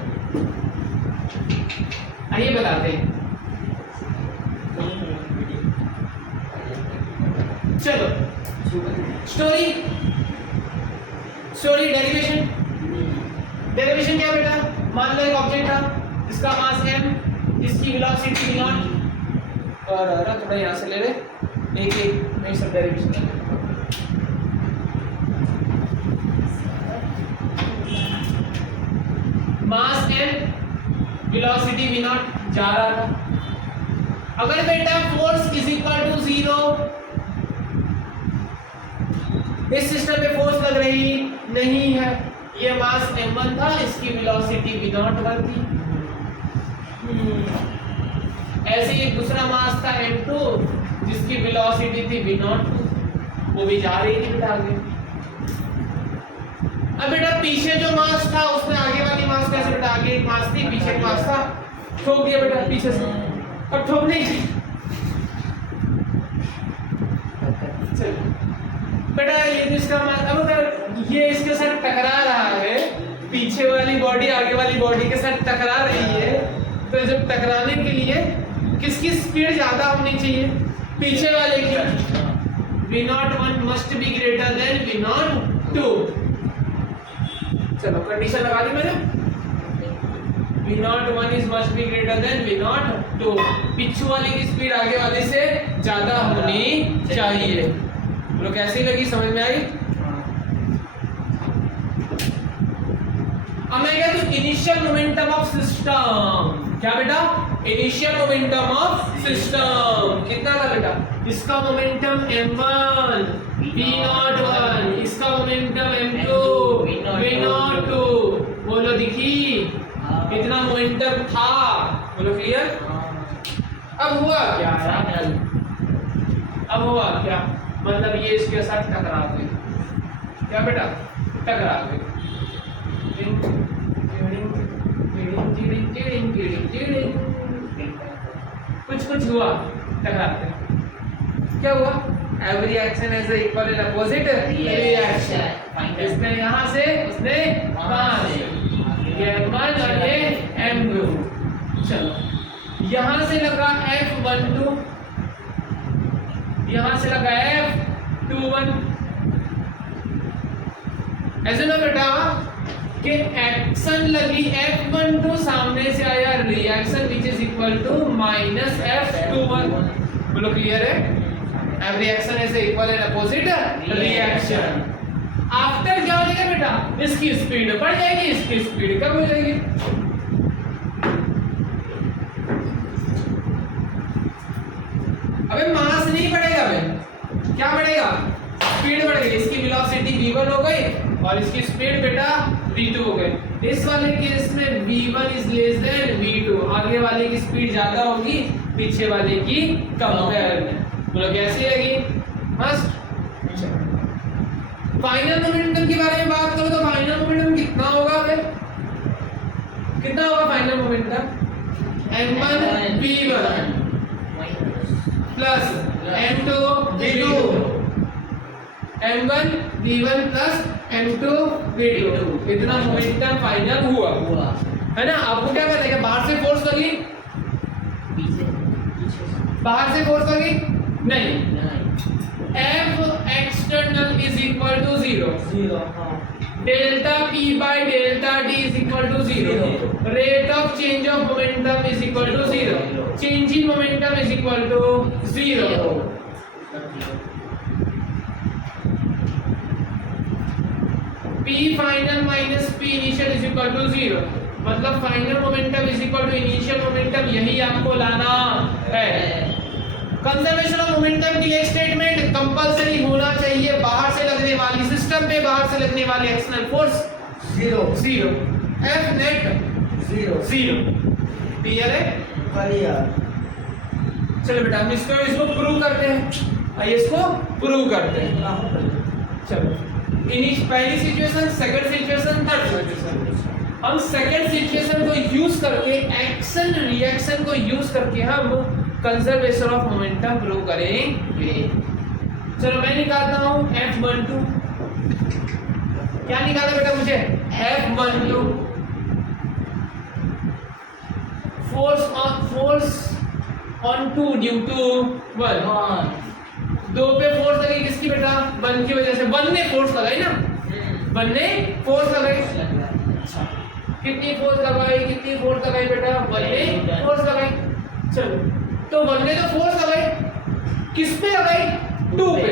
आइए बताते हैं, चलो स्टोरी डेरिवेशन। डेरिवेशन क्या बेटा, मान लो एक ऑब्जेक्ट था जिसका मास m, जिसकी वेलोसिटी v0, और थोड़ा यहाँ से ले ले, एक मैं सब डेरिवेशन कर लेता हूँ। मास m, वेलोसिटी v0 जा रहा था। अगर बेटा फोर्स इज इक्वल टू 0, इस सिस्टम में फोर्स लग रही नहीं है, ये मास m1 था, इसकी वेलोसिटी v0 थी। ऐसे ही दूसरा मास था m2, जिसकी वेलोसिटी थी v0, वो भी जा रही थी बेटा आगे। अब बेटा पीछे जो मास था उसमें आगे वाली मास कैसे बेटा, आगे एक मास थी पीछे एक मास था, ठोक दिया बेटा पीछे से, अब ठोकने की चलो बेटा ये जिसका मास, अब अगर ये इसके साथ टकरा रहा है, पीछे वाली बॉडी आगे वाली बॉडी के साथ टकरा रही है, तो जब टकराने के लिए किसकी स्पीड ज्यादा होनी चाहिए, पीछे वाले की। V01 must be greater than V02। चलो कंडीशन लगा दी मैंने, V01 is must be greater than V02। पीछे वाले की स्पीड आगे वाले से ज्यादा होनी चाहिए। बोलो कैसी लगी, समझ में आई? अब मैं कहता हूं इनिशियल मोमेंटम ऑफ सिस्टम, क्या बेटा, इनिशियल मोमेंटम ऑफ सिस्टम कितना था बेटा, इसका मोमेंटम m1 v01, इसका मोमेंटम m2 v02। बोलो दिखी कितना मोमेंटम था, बोलो क्लियर। अब हुआ क्या, अब हुआ क्या, मतलब ये इसके साथ टकरा गई, क्या बेटा, टकरा गई, कुछ हुआ टकराते, क्या हुआ, every action is equal and opposite reaction. इसने यहाँ से उसने वहां से, ये m1 और ये m2। चलो यहाँ से लगा F12, यहाँ से लगा F21, ऐसे ना बेटा कि एक्शन लगी F12, सामने से आया reaction which is equal to minus F21। बोलो क्लियर है, every action is equal and opposite reaction. After क्या हो जाएगा बेटा, इसकी स्पीड बढ़ जाएगी, इसकी स्पीड कम हो जाएगी। अबे मास नहीं बढ़ेगा बे, क्या बढ़ेगा, स्पीड बढ़ गई, इसकी वेलोसिटी v1 हो गई और इसकी स्पीड बेटा v2 हो गई। इस वाले केस में v1 is less than v2, आगे वाले की स्पीड ज्यादा होगी, पीछे वाले की कंपेयर में। बोलो कैसी लगी, मस्त। फाइनल मोमेंटम के बारे में बात करो तो फाइनल मोमेंटम कितना होगा बे, कितना होगा final momentum, m1 v1 plus m2 v2, m1 v1 plus m2 v2, इतना मोमेंटम फाइनल हुआ है ना। आपको क्या करना है, बाहर से फोर्स लगी, बाहर से फोर्स लगी नहीं, F external is equal to 0, delta P by delta D is equal to 0, rate of change of momentum is equal to 0, change in momentum is equal to 0। P final minus P initial is equal to 0, मतलब final momentum is equal to initial momentum, यही आपको लाना है। Conservation of momentum के लिए statement compulsory होना चाहिए, बाहर से लगने वाली, सिस्टम पे बाहर से लगने वाली external force 0, F net 0। Clear है, चलो बेटा हम इसको प्रूव करते हैं, आइए इसको प्रूव करते हैं। चलो पहली situation, second situation, third situation. हम सेकंड सिचुएशन को यूज करके, एक्शन रिएक्शन को यूज करके हम कंजर्वेशन ऑफ मोमेंटम प्रूव करेंगे। चलो मैं निकालता हूं F12, क्या निकाला बेटा मुझे, F12 force on 2 due to 1, 2 पे फोर्स लगी किसकी बेटा, 1 की वजह से, 1 ने फोर्स लगाई ना, 1 ने फोर्स लगाई, कितनी फोर्स लगाई, कितनी फोर्स लगाई बेटा, 1 ने फोर्स लगाई। चलो तो 1 ने तो फोर्स लगाई, किस पे लगाई, 2 पे,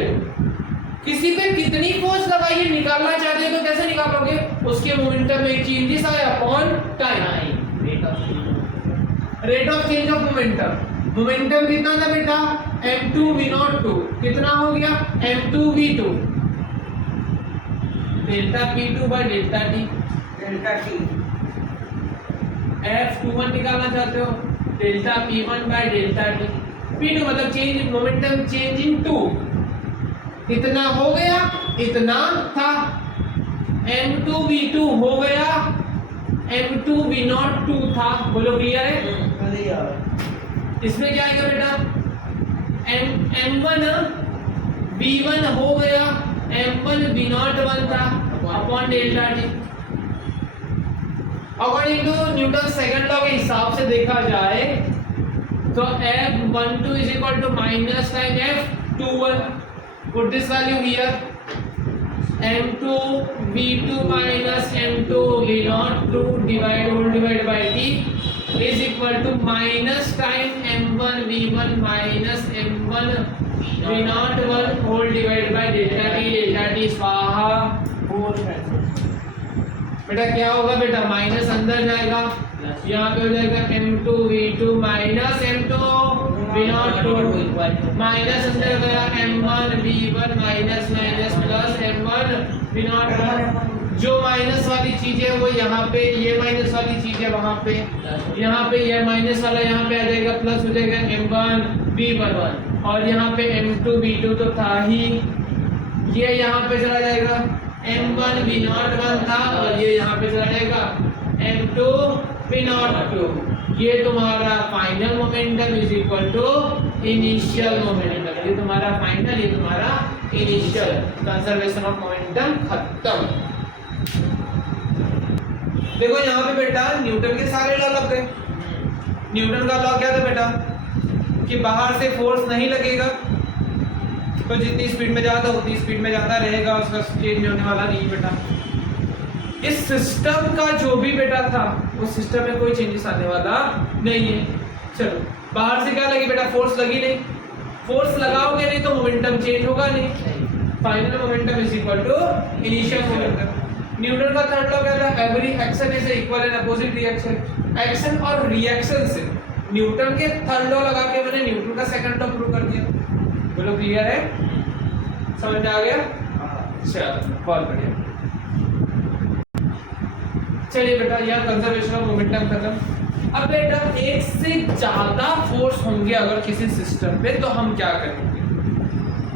किसी पे कितनी फोर्स लगाई है निकालना चाहते हो तो कैसे निकालोगे, उसके मोमेंटम में चेंजेस आए upon time, rate of change of momentum. Momentum कितना था बेटा, m2 v02, कितना हो गया, m2 v2, delta p2 bye delta t, F21 निकालना चाहते हो, delta p1 bye delta t, p2 मतलब चेंज मोमेंटम चेंज इन 2, इतना हो गया, इतना था, M2V2 हो गया, M2V0 2 था, बोलो क्लियर है? पहले यार इसमें क्या आएगा बेटा, M1 V1 हो गया, M1 V0 1 था upon delta T. According to Newton second law के हिसाब से देखा जाए तो F12 is equal to minus sin F21. Put this value here. M2 V2 minus M2 V0 2 divided by T is equal to minus time M1 V1 minus M1 V0 1 whole divided by delta T स्वाहा। बेटा क्या होगा बेटा, minus अंदर जाएगा, यहाँ पे हो जाएगा M2 V2 minus M2 V0 2 minus अंदर गया M1 V1 minus minus plus M1 V0 1। जो माइनस वाली चीज है वो यहाँ पे, ये माइनस वाली चीज है वहाँ पे, यहाँ पे ये माइनस वाला यहाँ पे आ जाएगा, प्लस हो जाएगा M1 V1 1 और यहाँ पे M2 V2 तो था ही, ये यहाँ पे चला जाएगा M1 V0 1 था और ये यहाँ पे चला जाएगा M2 V0 2। ये तुम्हारा final momentum is equal to initial momentum, ये तुम्हारा फाइनल, ये तुम्हारा इनिशियल। कंजर्वेशन ऑफ मोमेंटम खत्म। देखो यहाँ पे बेटा न्यूटन के सारे लॉ लग गए। न्यूटन का लॉ क्या था बेटा, कि बाहर से फोर्स नहीं लगेगा तो जितनी स्पीड में जाता उतनी स्पीड में जाता रहेगा, उसका चेंज होने वाला नहीं बेटा। इस सिस्टम का जो भी बेटा था उस सिस्टम में कोई चेंजेस आने वाला नहीं है। चलो बाहर से क्या लगी बेटा, फोर्स लगी नहीं, फोर्स लगाओगे नहीं तो मोमेंटम चेंज होगा नहीं, final momentum is equal to initial momentum. Newton का थर्ड लॉ क्या था, every action is equal and opposite reaction. Action और रिएक्शन से न्यूटन के थर्ड लॉ लगा के मैंने न्यूटन का सेकंड लॉ प्रूव कर दिया। बोलो क्लियर है, समझ में आ गया? चलो बहुत बढ़िया। चलिए बेटा यह कंजर्वेशन ऑफ मोमेंटम खत्म। अब बेटा एक से ज्यादा फोर्स होंगे अगर किसी सिस्टम पे तो हम क्या करेंगे,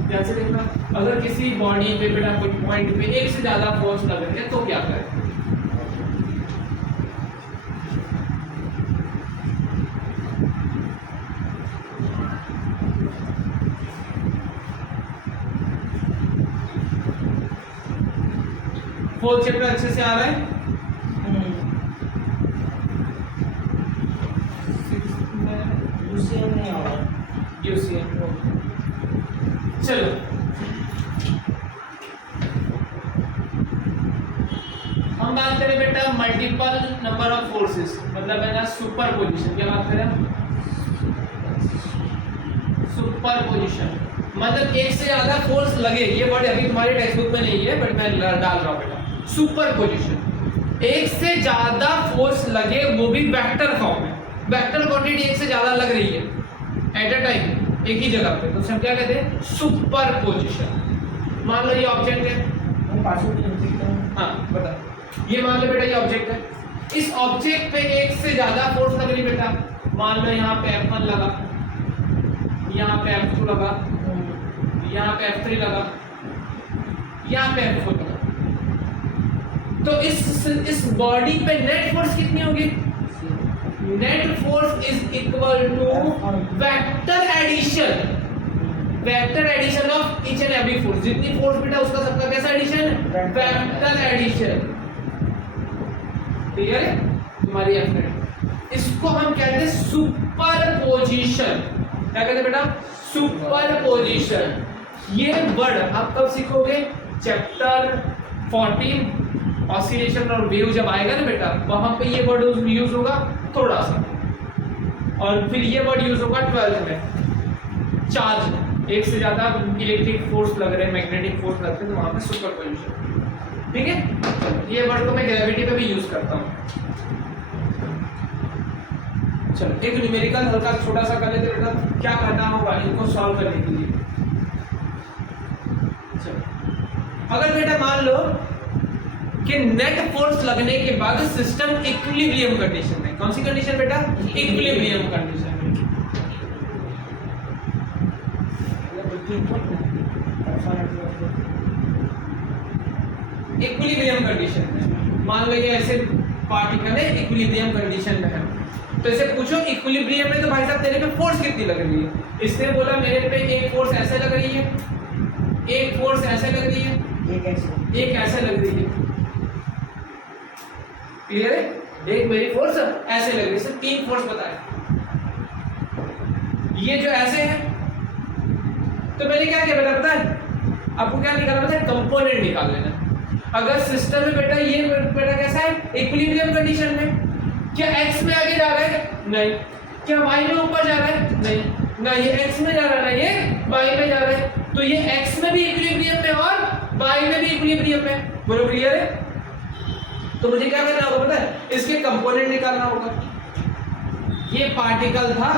ध्यान से देखना। अगर किसी बॉडी पे बेटा कोई पॉइंट पे एक से ज्यादा फोर्स लगेंगे तो क्या करेंगे। फोर्थ चैप्टर अच्छे से आ रहा है? चलो हम बात करें बेटा मल्टीपल नंबर ऑफ फोर्सेस, मतलब है ना सुपर पोजिशन। क्या बात करें, सुपर पोजिशन मतलब एक से ज्यादा फोर्स लगे। ये वर्ड अभी तुम्हारे टेक्स्ट बुक में नहीं है बट मैं डाल रहा हूं बेटा। सुपर पोजिशन, एक से ज्यादा फोर्स लगे वो भी वेक्टर फॉर्म में, वेक्टर क्वांटिटी एक से ज्यादा लग रही है एट अ टाइम एक ही जगह पे, तो हम क्या कहते हैं, सुपर पोजिशन। मान लो ये ऑब्जेक्ट है, हाँ बता, ये मान लो बेटा ये ऑब्जेक्ट है, इस ऑब्जेक्ट पे एक से ज्यादा फोर्स लग रही बेटा। मान लो यहाँ पे F1 लगा, यहाँ पे F2 लगा, यहाँ पे F3 लगा, यहाँ पे F4 लगा, तो इस बॉडी पे नेट फोर्स कितनी होगी, net force is equal to vector addition, vector addition of each and every force. जितनी फोर्स बेटा उसका सबका कैसा एडिशन, वेक्टर एडिशन। क्लियर है तुम्हारी एफ। इसको हम कहते हैं सुपर पोजिशन। क्या कहते हैं बेटा, सुपर पोजिशन। ये वर्ड आप कब सीखोगे, चैप्टर 14 ऑसिलेशन और वेव जब आएगा ना बेटा, वहां पे ये वर्ड यूज होगा थोड़ा सा, और फिर ये वर्ड यूज होगा 12th में। चार्ज एक से ज्यादा इलेक्ट्रिक फोर्स लग रहे हैं, मैग्नेटिक फोर्स लगते हैं, तो वहां पे सुपर पोजिशन। ठीक है, ये वर्ड को मैं ग्रेविटी पे भी यूज करता हूँ। चलो एक न्यूमेरिकल हल्का छोटा सा कर लेते बेटा, क्या करना होगा इनको सॉल्व करने के लिए। चलो अगर बेटा मान लो कि नेट फोर्स लगने के बाद सिस्टम इक्विलिब्रियम कंडीशन में, कौन सी कंडीशन बेटा, इक्विलिब्रियम कंडीशन में। इक्विलिब्रियम कंडीशन में। मान लो ये ऐसे पार्टिकल है, इक्विलिब्रियम कंडीशन में है, तो इसे पूछो इक्विलिब्रियम में तो भाई साहब तेरे पे फोर्स कितनी लग रही है? इसने बोला मेरे पे एक फोर्स ऐसे लग रही है, एक फोर्स ऐसे लग रही है, एक ऐसे लग रही है। क्लियर है? एक मेरी फोर्स ऐसे लग रही है, सिर्फ 3 फोर्स बताए। ये जो ऐसे है, तो मैंने क्या किया बेटा पता है आपको? क्या निकालना पता है? कंपोनेंट निकाल लेना। अगर सिस्टम में बेटा ये बेटा कैसा है? इक्विलिब्रियम कंडीशन में। क्या x में आगे जा रहा है? नहीं। क्या y में ऊपर जा रहा है? नहीं। ना ये x में जा रहा है, ना ये y में जा रहा है। तो ये x में भी इक्विलिब्रियम में और y में भी इक्विलिब्रियम में। बोलो क्लियर है? तो मुझे क्या करना होगा पता है? इसके कंपोनेंट निकालना होगा। ये पार्टिकल था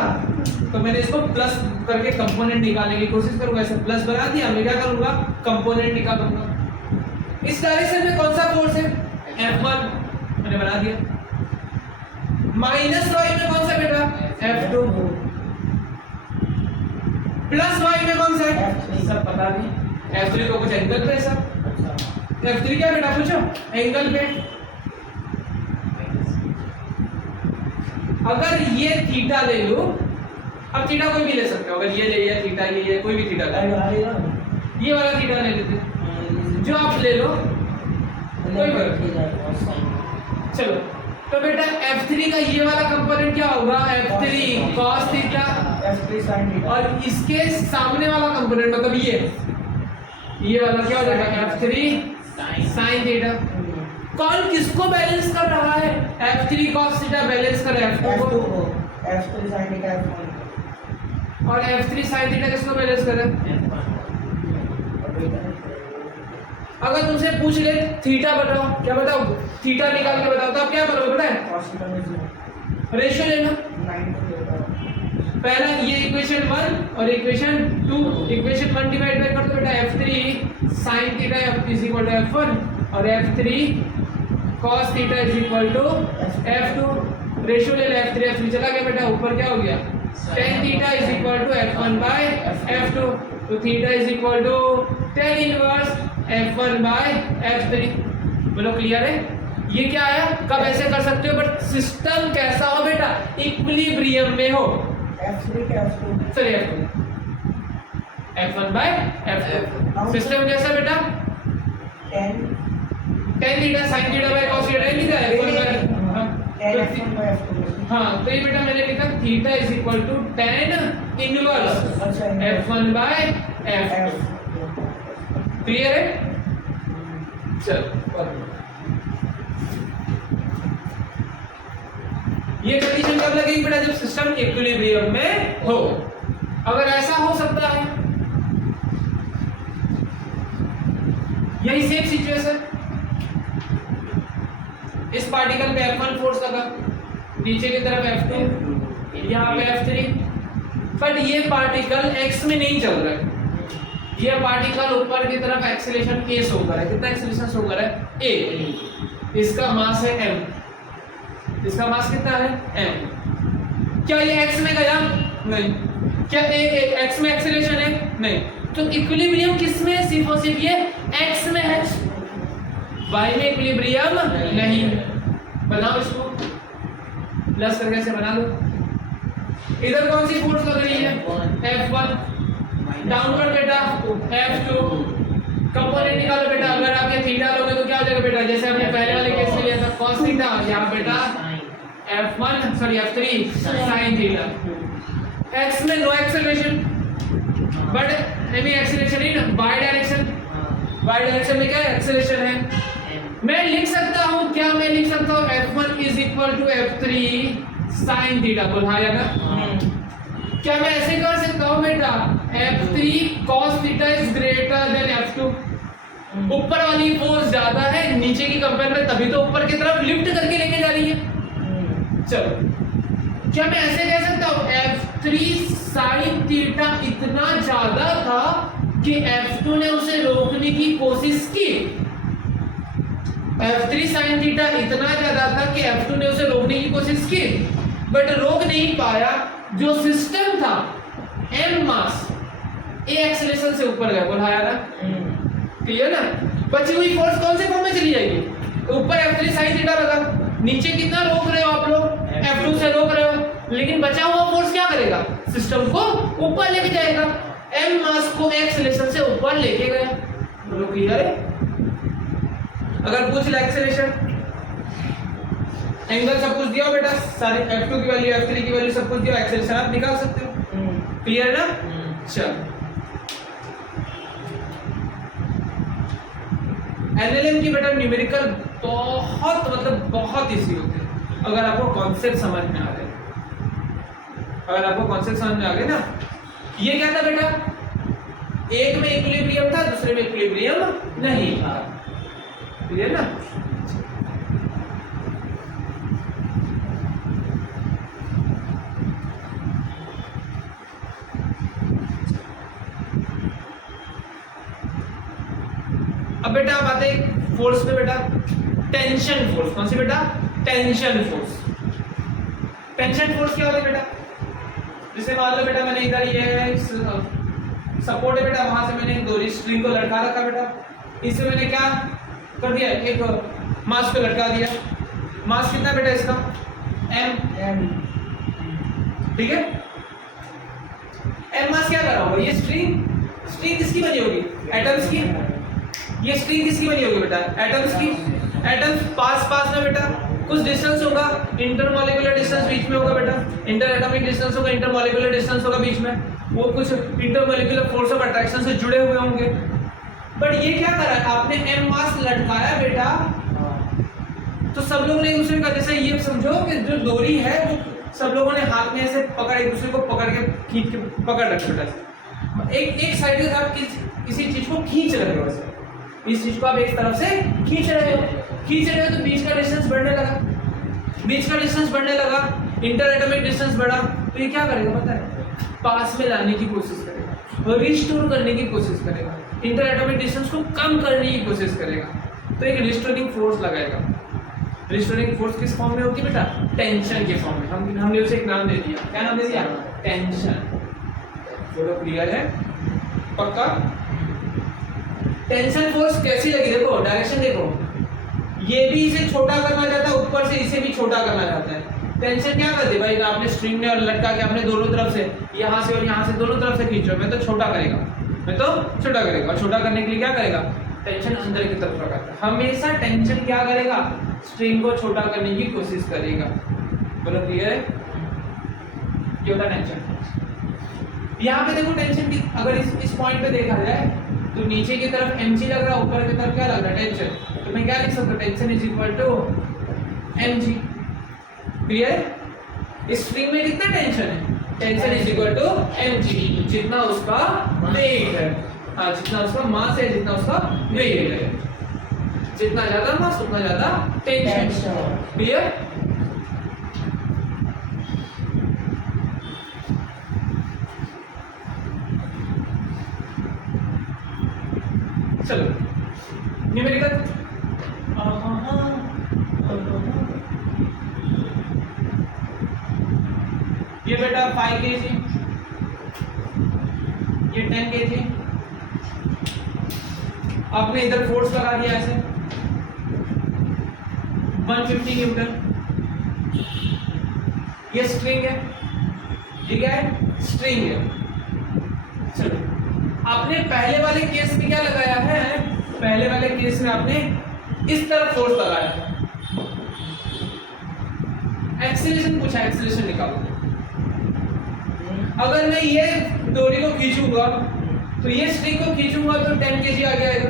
तो मैंने इसको प्लस करके कंपोनेंट निकालने की कोशिश करूंगा। ऐसे प्लस बना दिया, मैं क्या करूंगा? कंपोनेंट निकालूंगा। इस डायरेक्शन में कौन सा फोर्स है? F1 मैंने बना दिया। माइनस y में कौन सा बेटा? F2। प्लस y में कौन सा है? सब पता नहीं। F3 को कुछ एंगल पे सब। F3 क्या बेटा पूछो? एंगल पे। अगर ये थीटा ले लो, अब थीटा कोई भी ले सकते हो, अगर ये ले लिया थीटा, ये कोई भी थीटा ले लो, ये वाला थीटा ले लेते, जो आप ले लो कोई फर्क नहीं। चलो तो बेटा F3 का ये वाला कंपोनेंट क्या होगा? F3 cos theta, F3 sin theta, और इसके सामने वाला कंपोनेंट मतलब ये वाला क्या हो जाएगा? F3 sin theta. कौन किसको बैलेंस कर रहा है? F3 cos थीटा बैलेंस कर F2 को, F3 sin थीटा F1, और F3 sin थीटा किसको बैलेंस कर रहा है? अगर तुमसे पूछ ले थीटा बताओ, क्या बताओ? थीटा निकाल के बताओ, तो आप क्या करोगे पता है? cos थीटा में 0, रेशियो लेना। 9 पहला ये इक्वेशन 1 और इक्वेशन 2, इक्वेशन 1 डिवाइड बाय कर दो बेटा। F3 sin theta is equal to F1 और F3 cos theta is equal to F2। Ratio ले ले, F3 F3 चला गया बेटा, ऊपर क्या हो गया? tan theta is equal to F1 by F2, तो theta is equal to tan inverse F1 by F3। बोलो क्लियर है? ये क्या आया? कब ऐसे कर सकते हो? बट सिस्टम कैसा हो बेटा? इक्विलिब्रियम में हो। F3 के F2, sorry F1 by F2। System कैसा बेटा? tan theta sin theta by cos theta लिखा है F1 bye tan F1 by F2। हाँ, तो ये बेटा मैंने लिखा theta is equal to tan inverse F1 by F2। Clear है? चलो ये कंडीशन कब लगेगी बेटा? जब सिस्टम इक्विलिब्रियम में हो। अगर ऐसा हो सकता है, यही सेम सिचुएशन, इस पार्टिकल पे F1 फोर्स लगा, नीचे की तरफ F2, यहाँ पे F3, बट ये पार्टिकल x में नहीं चल रहा है। ये पार्टिकल ऊपर की तरफ एक्सेलरेशन a शो कर रहा है। कितना एक्सेलरेशन शो कर रहा है? a। इसका मास है m। इसका मास कितना है? m। क्या ये x में गया? नहीं। क्या a x में एक्सेलरेशन है? नहीं। तो इक्विलिब्रियम किस में? सिर्फ और सिर्फ ये x में है, y में इक्विलिब्रियम नहीं। बनाओ इसको, प्लस करके से बना दो। इधर कौन सी फोर्स लग रही है? F1। डाउनवर्ड बेटा F2। कंपोनेंट निकालो बेटा। अगर आप ये थीटा लोगे तो क्या हो जाएगा बेटा? जैसे हमने पहले वाले केस में लिया था cos थीटा, यहाँ बेटा F3 sin थीटा। x में नो एक्सेलरेशन, बट एमी एक्सेलरेशन ही ना, बाय डायरेक्शन में क्या एक्सेलरेशन है? मैं लिख सकता हूँ, क्या मैं लिख सकता हूँ? F1 is equal to F3 sin theta. बोल हाँ या ना? क्या मैं ऐसे कर सकता हूँ बेटा? F3 cos theta is greater than F2। ऊपर वाली फोर्स ज्यादा है नीचे की कंपेयर में, तभी तो ऊपर की तरफ लिफ्ट करके लेके जा रही है। चलो, क्या मैं ऐसे कह सकता हूँ F3 sin थीटा इतना ज्यादा था कि F2 ने उसे रोकने की कोशिश की? F3 sin थीटा इतना ज्यादा था कि F2 ने उसे रोकने की कोशिश की, बट रोक नहीं पाया। जो सिस्टम था m मास a एक्सेलरेशन से ऊपर गया। बोला यार क्लियर ना? बची हुई फोर्स कौन से फॉर्म में चली जाएगी? ऊपर F3 sin थीटा लगा, नीचे कितना रोक रहे हो आप लोग? F2 से रोक रहे हो, लेकिन बचा हुआ फोर्स क्या करेगा? सिस्टम को ऊपर लेके जाएगा। m मास को एक्सेलरेशन से ऊपर लेके गया। बोलो क्लियर है? अगर पूछ ले एक्सेलरेशन, एंगल सब कुछ दिया हो बेटा, सारे F2 की वैल्यू, F3 की वैल्यू सब कुछ दिया, एक्सेलरेशन आप निकाल सकते हो। क्लियर ना? चल एनएलएम की बेटा न्यूमेरिकल बहुत मतलब बहुत इजी होते हैं अगर आपको कॉन्सेप्ट समझ में आ रहे हैं। अगर आपको कॉन्सेप्ट समझ में आ गए ना, ये क्या था बेटा? एक में इक्विलिब्रियम था, दूसरे में इक्विलिब्रियम नहीं था। क्लियर ना? अब बेटा आप आते हैं फोर्स पे बेटा, टेंशन फोर्स। कौन सी बेटा? Tension force. टेंशन फोर्स क्या होता है बेटा? जैसे मान लो बेटा मैंने इधर ये सपोर्ट है बेटा, वहां से मैंने एक डोरी स्ट्रिंग को लटका रखा बेटा, इससे मैंने क्या कर दिया? एक मास को लटका दिया। मास कितना बेटा इसका? m। ठीक है, m मास क्या कर रहा होगा? ये स्ट्रिंग किसकी बनी होगी? एटम्स की। ये स्ट्रिंग किसकी बनी होगी बेटा? एटम्स की। एटम्स पास में बेटा कुछ डिस्टेंस होगा, इंटरमॉलिक्यूलर डिस्टेंस बीच में होगा बेटा, इंटर एटॉमिक डिस्टेंस होगा, इंटरमॉलिक्यूलर डिस्टेंस होगा बीच में, वो कुछ इंटरमॉलिक्यूलर फोर्स ऑफ अट्रैक्शन से जुड़े हुए होंगे। बट ये क्या करा है आपने? m मास लटकाया बेटा, तो सब लोगों ने एक दूसरे का, जैसे ये समझो कि जो डोरी है वो सब लोगों ने हाथ में ऐसे पकड़, एक दूसरे को पकड़ के खींच के पकड़ रखे बेटा। एक साइड से आप किसी चीज को खींच रहे हो, ऐसे इस चीज को आप एक तरफ से खींच रहे हो तो बीच का डिस्टेंस बढ़ने लगा, इंटर एटॉमिक डिस्टेंस बढ़ा, तो ये क्या करेगा पता है? पास में लाने की कोशिश करेगा, रिस्टोर करने की कोशिश करेगा, इंटर एटॉमिक डिस्टेंस को कम करने की कोशिश करेगा, तो एक रिस्टोरिंग फोर्स लगाएगा। रिस्टोरिंग फोर्स किस फॉर्म में होती है बेटा? टेंशन के फॉर्म में। हमने उसे एक नाम दे दिया, क्या नाम दे दिया? टेंशन। बोलो क्लियर है? पक्का? टेंशन फोर्स कैसी लगी? देखो डायरेक्शन देखो, ये भी इसे छोटा करना चाहता है, ऊपर से इसे भी छोटा करना चाहता है। टेंशन क्या करते भाई? आपने स्ट्रिंग में और लटका के आपने दोनों तरफ से, यहाँ से और यहाँ से दोनों तरफ से खींचो, मैं तो छोटा करेगा, और छोटा करने के लिए क्या करेगा? टेंशन अंदर की तरफ लगाता है। हमेशा टेंशन क्या करेगा? स्ट्रिंग को छोटा करने की कोशिश करेगा। बोलो क्लियर है? ये होता टेंशन। यहाँ पे देखो टेंशन की, अगर इस पॉइंट पे देखा जाए तो नीचे की तरफ mg लग रहा है, ऊपर की तरफ क्या लग रहा है? टेंशन। तो मैं क्या लिख सकता हूँ? Tension is equal to mg। Clear? इस स्ट्रिंग में कितना टेंशन है? Tension is equal to mg, जितना उसका वेट है। हाँ, जितना उसका मास है, जितना उसका वेट है, जितना ज्यादा मास उतना ज्यादा टेंशन। क्लियर? चलो न्यूमेरिकल, ये बेटा 5 kg, ये 10 kg, आपने इधर फोर्स लगा दिया ऐसे 150 न्यूटन। ये स्ट्रिंग है, ये क्या है? स्ट्रिंग है। चलो आपने पहले वाले केस में क्या लगाया है? पहले वाले केस में आपने इस तरफ फोर्स लगाया है। एक्सीलरेशन पूछा, एक्सीलरेशन निकालो। अगर मैं ये डोरी को खींचूंगा तो ये स्ट्रिंग को खींचूंगा तो 10 kg आगे आएगा।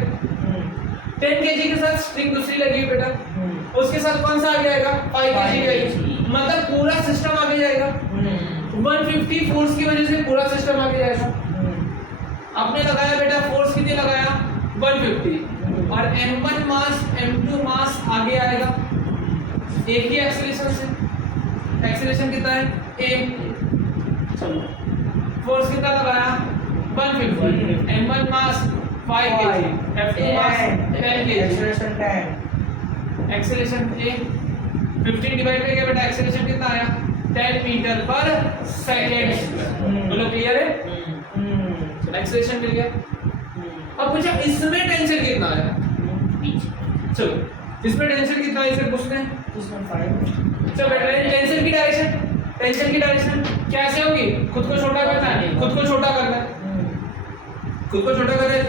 10 kg के साथ स्ट्रिंग दूसरी लगी है बेटा, उसके साथ कौन सा आगे आएगा? 5 kg आएगा, मतलब पूरा सिस्टम आगे जाएगा। 150 फोर्स की वजह से पूरा सिस्टम आगे जाएगा। आपने लगाया बेटा फोर्स, कितने लगाया? 150, और m1 मास m2 मास आगे आएगा एक ही एक्सीलरेशन से। एक्सीलरेशन कितना है? a। चलो फोर्स कितना लगाया? 150, m1 mass 5 kg, f2 mass 10 kg, acceleration a 15 divide करके बेटा एक्सीलरेशन कितना आया? 10 मीटर पर सेकेंड। बोलो क्लियर है? एक्सीलरेशन मिल गया। अब पूछा इसमें टेंशन कितना आया, चलो इसमें टेंशन कितना है इसे पूछते हैं। इसमें 5 चलो बेटा टेंशन की डायरेक्शन कैसे होगी, खुद को छोटा करना है, खुद को छोटा करना है, खुद को छोटा करना है।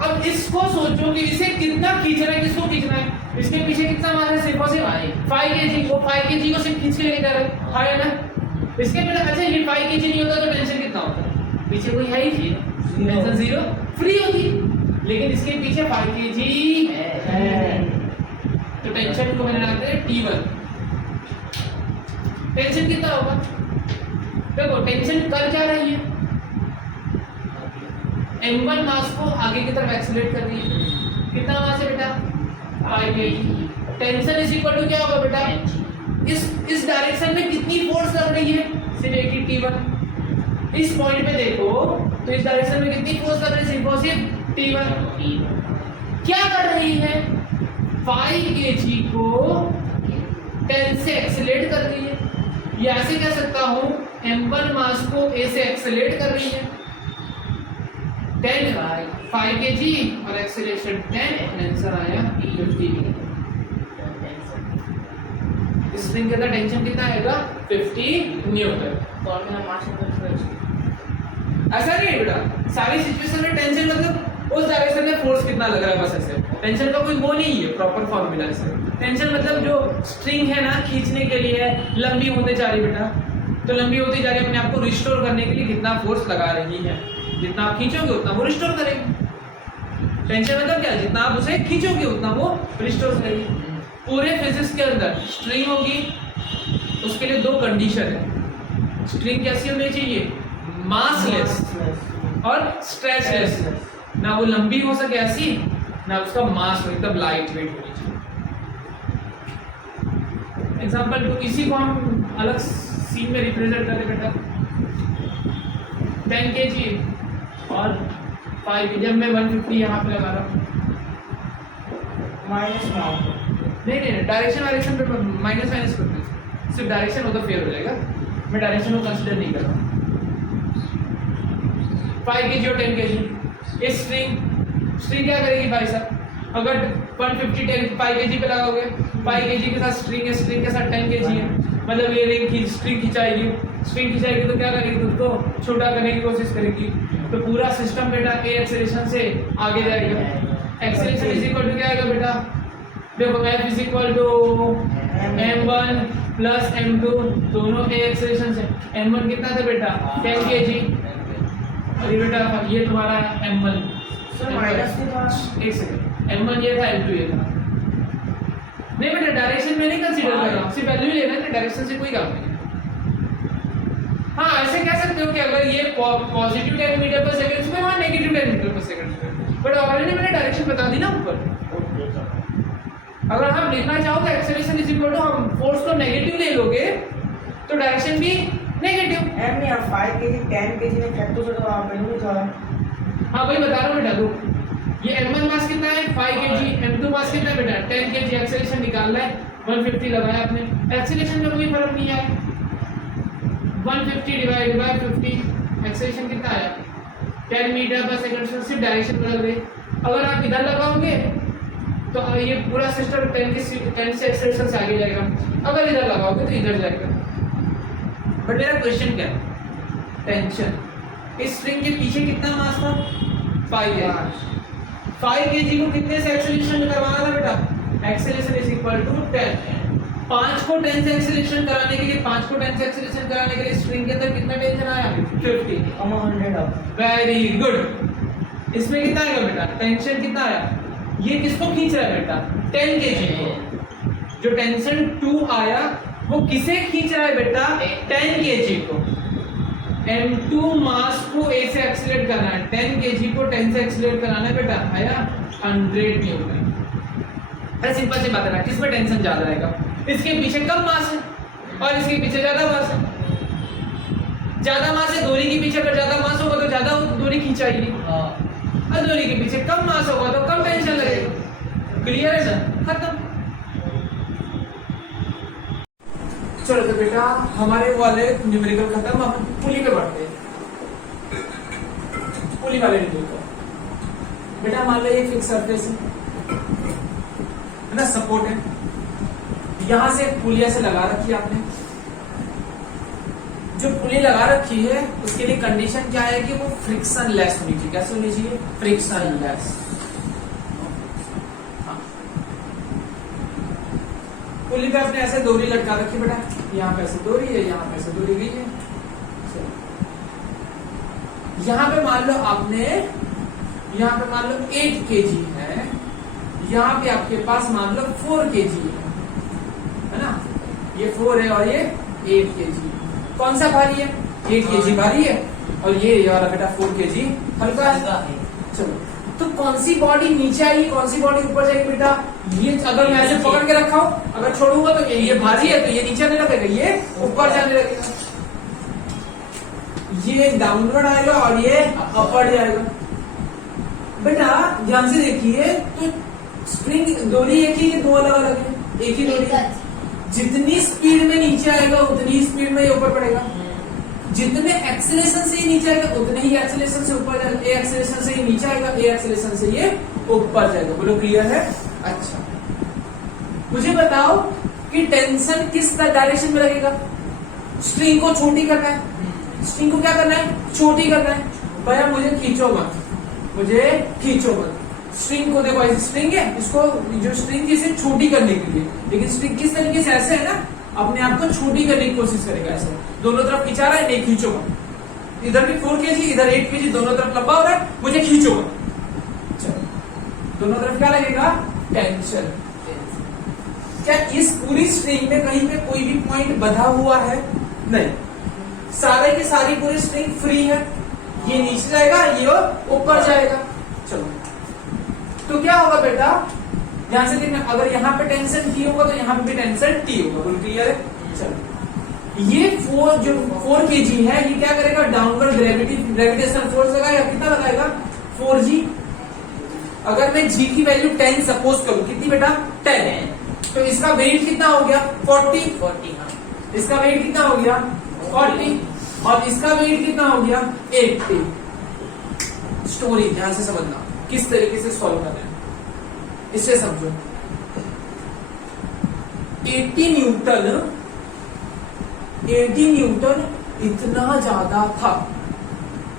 अब इसको सोचो कि इसे कितना खींचना है, किसको खींचना है, इसके पीछे कितना मास है, सिर्फ और सिर्फ 5 kg, वो 5 kg को सिर्फ खींच के लेके जा रहा है, हाँ है ना। इसके पहले अच्छा ये 5 kg नहीं होता तो टेंशन कितना होता, पीछे कोई है ही नहीं, टेंशन 0 फ्री होती, लेकिन इसके पीछे 5 kg है, तो टेंशन को मैंने डालते हैं T1। टेंशन कितना होगा, देखो टेंशन कर क्या रही है, m1 मास को आगे की तरफ एक्सीलरेट कर रही है, कितना मास है बेटा 5 kg। Tension is equal to क्या होगा बेटा, इस डायरेक्शन में कितनी फोर्स लग रही है, सिर्फ एक ही T1। इस पॉइंट पे देखो तो इस डायरेक्शन में कितनी फोर्स लग रही है, सिर्फ और सिर्फ T1। क्या कर रही है, 5 kg को 10 से एक्सीलरेट कर रही है, या ऐसे कह सकता हूं m1 मास को a से एक्सीलरेट कर रही है 10 5 kg और एक्सीलरेशन 10, आंसर आया 50। स्प्रिंग के अंदर टेंशन कितना आएगा 50 न्यूटन। फॉर्मूला मास इक्वल ऐसा नहीं है बेटा, सारी सिचुएशन में टेंशन मतलब उस डायरेक्शन में फोर्स कितना लग रहा है, बस ऐसे टेंशन का कोई वो नहीं है प्रॉपर फॉर्मूला से। टेंशन मतलब जो स्ट्रिंग है ना खींचने के लिए लंबी होते जा रही बेटा, तो लंबी होती जा रही है, अपने आप को रिस्टोर करने के लिए कितना फोर्स लगा रही है, जितना आप खींचोगे उतना वो रिस्टोर करेगी। टेंशन मतलब क्या, जितना आप उसे खींचोगे उतना वो रिस्टोर करेगी। पूरे फिजिक्स के अंदर स्ट्रिंग होगी, उसके लिए 2 कंडीशन है, स्ट्रिंग कैसी होनी चाहिए, मासलेस और स्ट्रेचलेस, ना वो लंबी हो सके ऐसी, ना उसका मास हो, एकदम लाइट वेट होनी चाहिए। एग्जाम्पल तो इसी को हम अलग सीन में रिप्रेजेंट करें बेटा, 10 kg और 5 kg, जब मैं 150 यहाँ पे लगा रहा हूँ, माइनस में आओ, नहीं डायरेक्शन पे माइनस करते हैं, सिर्फ डायरेक्शन हो तो फेल हो जाएगा, मैं डायरेक्शन को कंसिडर नहीं कर रहा। 5 kg और 10 kg, ये स्ट्रिंग क्या करेगी भाई साहब, अगर 150 10 5 kg पे लगाओगे, 5 kg के साथ स्ट्रिंग है, स्ट्रिंग के साथ 10 kg है, मतलब ये रिंग की स्ट्रिंग खिंचाएगी तो क्या करेगी, खुद को छोटा करने की कोशिश करेगी, तो पूरा सिस्टम बेटा ए एक्सेलरेशन से आगे जाएगा। एक्सेलरेशन इज इक्वल टू क्या आएगा बेटा, देखो F is equal to m1 plus m2, दोनों ए एक्सेलरेशन से। m1 कितना था बेटा 10 kg, और ये बेटा ये तुम्हारा m1 सर माइनस के पास एक सेकंड, m1 ये था m2 ये था, नहीं बेटा डायरेक्शन में नहीं कंसीडर कर रहा हूँ, सिर्फ वैल्यू लेना है, डायरेक्शन से कोई काम नहीं। हाँ ऐसे कह सकते हो कि अगर ये पॉजिटिव 10 मीटर पर सेकंड में, वहाँ नेगेटिव 10 मीटर पर सेकंड में, बट ऑलरेडी मैंने डायरेक्शन बता दी ना ऊपर। अगर हम लिखना चाहो तो एक्सेलरेशन इज इक्वल टू, हम फोर्स को नेगेटिव ले लोगे तो डायरेक्शन भी नेगेटिव। एम नहीं 5 kg 10 kg ने फैक्टर से तो आप पहले था। हाँ वही बता रहा हूँ बेटा, दो ये m1 मास कितना है 5 kg, m2 मास कितना है बेटा 10 kg, एक्सेलरेशन निकालना है 150 लगाया आपने, एक्सेलरेशन में कोई फर्क नहीं आया, 150 डिवाइड बाय 50, एक्सेलरेशन कितना आया 10 मीटर पर सेकंड, सिर्फ डायरेक्शन बदल गई। अगर आप इधर लगाओगे तो ये पूरा सिस्टम 10 से एक्सेलरेशन से आगे जाएगा, अगर इधर लगाओगे तो इधर जाएगा। बट मेरा क्वेश्चन क्या है, टेंशन इस स्ट्रिंग के पीछे कितना मास था 5 kg को कितने से एक्सेलरेशन करवाना था बेटा, एक्सेलरेशन इज इक्वल टू 10, 5 को 10 से एक्सेलरेशन कराने के लिए, 5 को 10 से एक्सेलरेशन कराने के लिए स्ट्रिंग के अंदर कितना टेंशन आया 50, 100 वेरी गुड। इसमें कितना आएगा बेटा, टेंशन कितना आया, ये किसको खींच रहा है बेटा 10 kg को, जो टेंशन 2 आया वो किसे खींच रहा है बेटा 10 kg को, m2 मास को a से एक्सीलरेट करना है, 10 kg को 10 से एक्सीलरेट कराना है बेटा, आया 100 न्यूटन। अरे सिंपल सी बात है ना, किसमें टेंशन ज्यादा रहेगा, इसके पीछे कम मास है और इसके पीछे ज्यादा मास है, ज्यादा मास है दोनों के पीछे, अगर ज्यादा मास होगा तो ज्यादा दोनों खींचाएगी, और दोनों के पीछे कम मास होगा तो कम टेंशन लगेगा। क्लियर है सर, खत्म। चलो तो बेटा हमारे वाले न्यूमेरिकल खत्म, हम पुली पे बढ़ते हैं, पुली वाले न्यूमेरिकल। बेटा मान लो ये फिक्स सरफेस है ना, सपोर्ट है, यहां से पुलिया से लगा रखी है आपने। जो पुली लगा रखी है उसके लिए कंडीशन क्या है कि वो फ्रिक्शन लेस होनी चाहिए। कैसे होनी चाहिए? Friction less. पुली पे आपने ऐसे डोरी लटका रखी बेटा, यहाँ पे ऐसे डोरी है, यहाँ पे ऐसे डोरी गई है। यहाँ पे मान लो आपने, यहाँ पे मान लो 8 kg है, यहाँ पे आपके पास मान लो 4 kg है ना, ये 4 है और ये 8 kg। कौन सा भारी है? 8 kg भारी है और ये वाला बेटा 4 kg हल्का है। चलो, तो कौन सी बॉडी नीचे आएगी, कौन सी बॉडी ऊपर जाएगी बेटा? ये अगर मैं ऐसे पकड़ के रखा हूं, अगर छोड़ूंगा तो ये भारी है तो ये नीचे आने लगेगा, ये ऊपर जाने लगेगा। ये डाउनवर्ड आएगा और ये अपवर्ड जाएगा। बेटा ध्यान से देखिए, तो स्प्रिंग डोरी एक ही, दो अलग अलग है? एक ही डोरी है। जितनी स्पीड में नीचे आएगा उतनी स्पीड में ये ऊपर पड़ेगा, जितने एक्सेलेरेशन से ये नीचे आएगा उतने ही एक्सेलेरेशन से ऊपर जाएगा। ए एक्सेलेरेशन से ये नीचे आएगा, ए एक्सेलेरेशन से ये ऊपर जाएगा। बोलो क्लियर है? अच्छा, मुझे बताओ कि टेंशन किस डायरेक्शन में लगेगा? स्ट्रिंग को छोटी करना है, स्ट्रिंग को क्या करना है? छोटी करना है। भैया मुझे खींचो मत, मुझे खींचो मत। स्ट्रिंग को देखो, ऐसी स्ट्रिंग है, इसको जो स्ट्रिंग इसे छोटी करने के लिए, लेकिन स्ट्रिंग किस तरीके से ऐसे है ना, अपने आप को छोटी करने की कोशिश करेगा। ऐसे दोनों तरफ खिंचा रहा है, नहीं खींचो मत। इधर भी 4 kg, इधर 8 kg, दोनों तरफ लंबा हो रहा है, मुझे खींचो मत। चलो, दोनों तरफ क्या लगेगा? टेंशन। क्या इस पूरी स्ट्रिंग में कहीं पे कोई भी पॉइंट बंधा हुआ है? नहीं, सारे की सारी पूरी स्ट्रिंग फ्री है। ये नीचे जाएगा, ये ऊपर जाएगा। चलो, तो क्या होगा बेटा? ध्यान से देखना, अगर यहाँ पे टेंशन T होगा तो यहाँ पे भी टेंशन T होगा। बोल क्लियर है? चलो, ये 4 kg है, ये क्या करेगा? डाउनवर्ड ग्रेविटेशनल फोर्स लगाएगा। कितना लगाएगा? 4g। अगर मैं g की वैल्यू 10 सपोज करूं, कितनी बेटा? 10 है, तो इसका वेट कितना हो गया? 40। इसका वेट कितना हो गया? 40 और इसका वेट कितना हो गया? 80। स्टोरी ध्यान से समझना, किस तरीके से सॉल्व कर रहे हैं इसे समझो। 80 न्यूटन इतना ज्यादा था,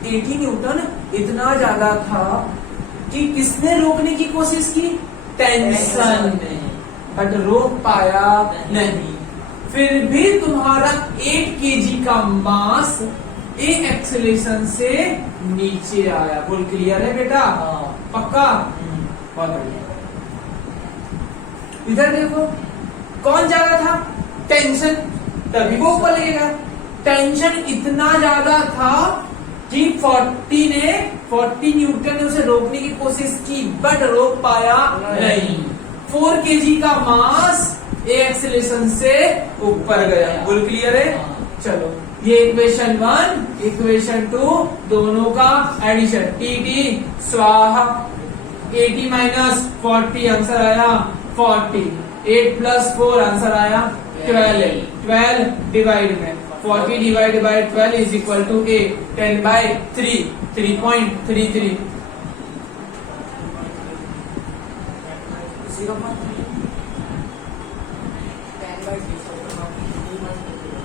80 न्यूटन इतना ज्यादा था कि किसने रोकने की कोशिश की? टेंशन ने, बट रोक पाया नहीं। फिर भी तुम्हारा 8 kg का मास ए एक्सेलेरेशन से नीचे आया। बोल क्लियर है बेटा? पक्का? बहुत बढ़िया। इधर देखो, कौन ज्यादा था? टेंशन, तभी वो ऊपर लगेगा। टेंशन इतना ज्यादा था कि 40 न्यूटन ने उसे रोकने की कोशिश की, बट रोक पाया नहीं। 4 kg का मास ए एक्सेलेरेशन से ऊपर गया। बोल क्लियर है? चलो, ये इक्वेशन 1, इक्वेशन 2 दोनों का एडिशन, टी स्वाहा। 80 माइनस 40 आंसर आया 40। 8 प्लस 4 आंसर आया 12। 12 डिवाइड में 40 divide by 12 is equal to 8। 10/3, 3.33।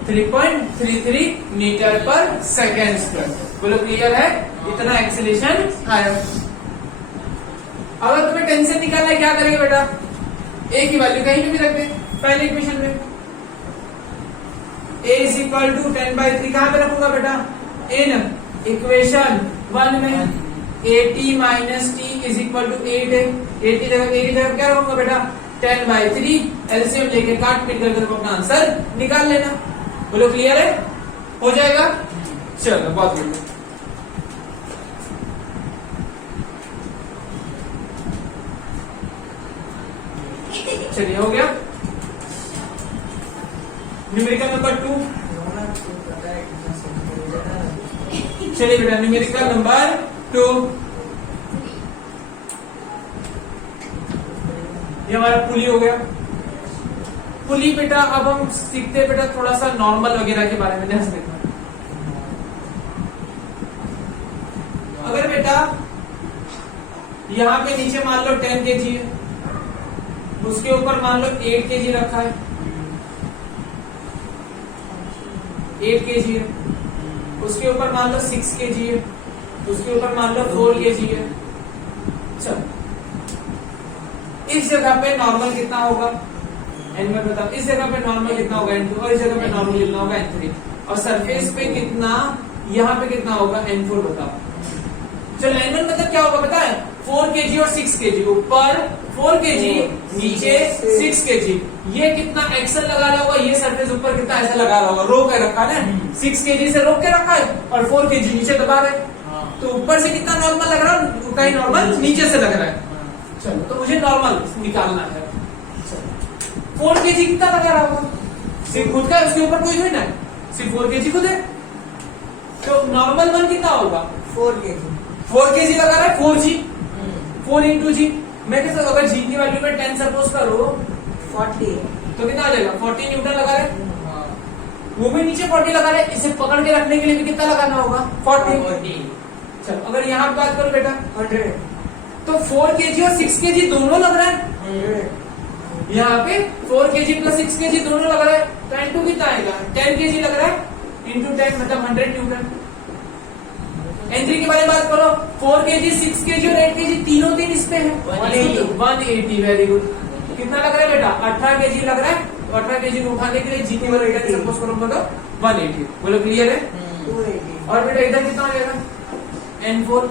3.33 metre पर सेकेंड स्क्वायर। बोलो क्लियर है? इतना एक्सेलेरेशन आया। अगर तुम्हें टेंशन निकालना है, क्या करेंगे बेटा? ए की वैल्यू कहीं पे भी रख दे। पहले इक्वेशन में a इज इक्वल टू 10/3 कहां पे रखूंगा बेटा? n इक्वेशन 1 में 80 minus T is equal to 8 है। 8 की जगह क्या रखूंगा बेटा? 10/3। एलसीएम लेके काट पीट करके अपना आंसर निकाल लेना। बोलो क्लियर है? हो जाएगा? चलो, बहुत बढ़िया। चलिए, हो गया। Numerical number 2। चलिए बेटा, न्यूमेरिकल नंबर 2। ये हमारा पुली हो गया। पुली बेटा, अब हम सीखते हैं बेटा थोड़ा सा नॉर्मल वगैरह के बारे में। ध्यान से देखना, अगर बेटा यहाँ पे नीचे मान लो 10 kg है, उसके ऊपर मान लो 8 kg रखा है, 8 kg है, उसके ऊपर मान लो 6 kg है, उसके ऊपर मान लो 4 kg है। चलो इस जगह पे नॉर्मल कितना होगा n1 बताओ, इस जगह पे नॉर्मल कितना होगा n2 और इस जगह पे नॉर्मल कितना होगा n3 और सरफेस पे कितना, यहाँ पे कितना होगा n4 बताओ। चलो n1 मतलब क्या होगा पता है, 4 kg और 6 kg, ऊपर 4 kg नीचे 6 kg, ये कितना एक्सल लगा रहा होगा, ये सरफेस ऊपर कितना ऐसा लगा रहा होगा, रोक के रखा है ना, 6 kg से रोक के रखा है और 4 kg नीचे दबा रहे, तो ऊपर से कितना नॉर्मल लग रहा है, उतना ही नॉर्मल नीचे से लग रहा है। चलो तो मुझे नॉर्मल निकालना है। 4 kg कितना लगा रहा होगा, सिर्फ खुद का, उसके ऊपर कोई ना, सिर्फ 4 kg खुद है, तो नॉर्मल वन कितना होगा 4 kg 4 kg लगा रहा है, 4g 4 इंटू जी, मैं कैसे, अगर जी की वैल्यू में 10 सपोज करो 40 तो कितना आ जाएगा 40 न्यूटन लगा रहे, वो भी नीचे 40 लगा रहे, इसे पकड़ के रखने के लिए भी कितना लगाना होगा 40। चलो अगर यहाँ पे बात करो बेटा 100 तो 4 kg और 6 kg दोनों लग रहा है, 100 यहाँ पे 4 kg प्लस 6 kg दोनों लग रहा है, तो n2 कितना आएगा 10 kg लग रहा है इंटू 10 मतलब 100 न्यूटन। n3 के बारे में बात करो, 4 kg 6 kg और 8 kg तीनों दिन इस पे है 180, वेरी गुड। कितना लग रहा है बेटा 18 kg लग रहा है, तो 18 kg को उठाने के लिए जी की वैल्यू सपोज करो मतलब 180, बोलो क्लियर है। 280 और बेटा इधर कितना हो जाएगा n4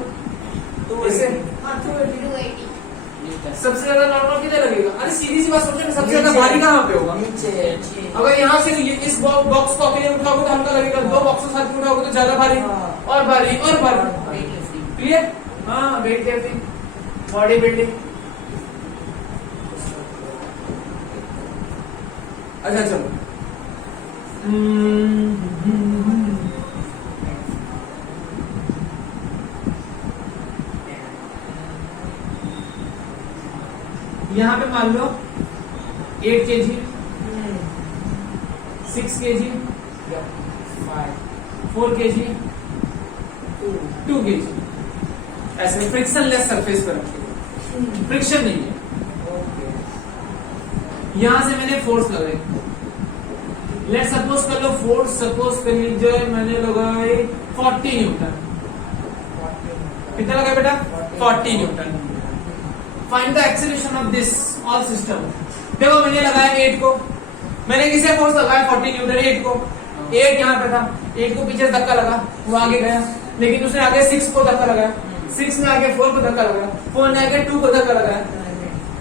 ऐसे, हाँ 280। सबसे ज्यादा नॉर्मल कितना लगेगा, अरे सीधी सी बात सोचो ना, सबसे ज्यादा भारी कहाँ पे होगा, नीचे अगर यहाँ से इस बॉक्स को अकेले उठाओगे तो हल्का लगेगा, 2 बॉक्स साथ में उठाओगे तो ज्यादा भारी और भारी और भारी, क्लियर। हाँ वेट लिफ्टिंग, बॉडी बिल्डिंग। अच्छा चलो यहाँ पे मान लो 8 kg 6 kg 4 kg 2 kg, ऐसे फ्रिक्शन लेस सरफेस पर रखेगा, फ्रिक्शन नहीं है। यहां से मैंने फोर्स लगाई, लेट सपोज कर लो फोर्स सपोज कर लीजिए मैंने लगाई 40 न्यूटन, कितना लगा बेटा 40 Newton. Find the acceleration of this all system. देखो मैंने लगाया 8 को, मैंने किसे फोर्स लगाया 40 न्यूटन 8 को, 8 यहाँ पे था, 8 को पीछे धक्का लगा वो आगे गया, लेकिन उसने आगे 6 को धक्का लगाया, 6 में आगे 4 को धक्का लगाया, 4 ने आगे 2 को धक्का लगाया,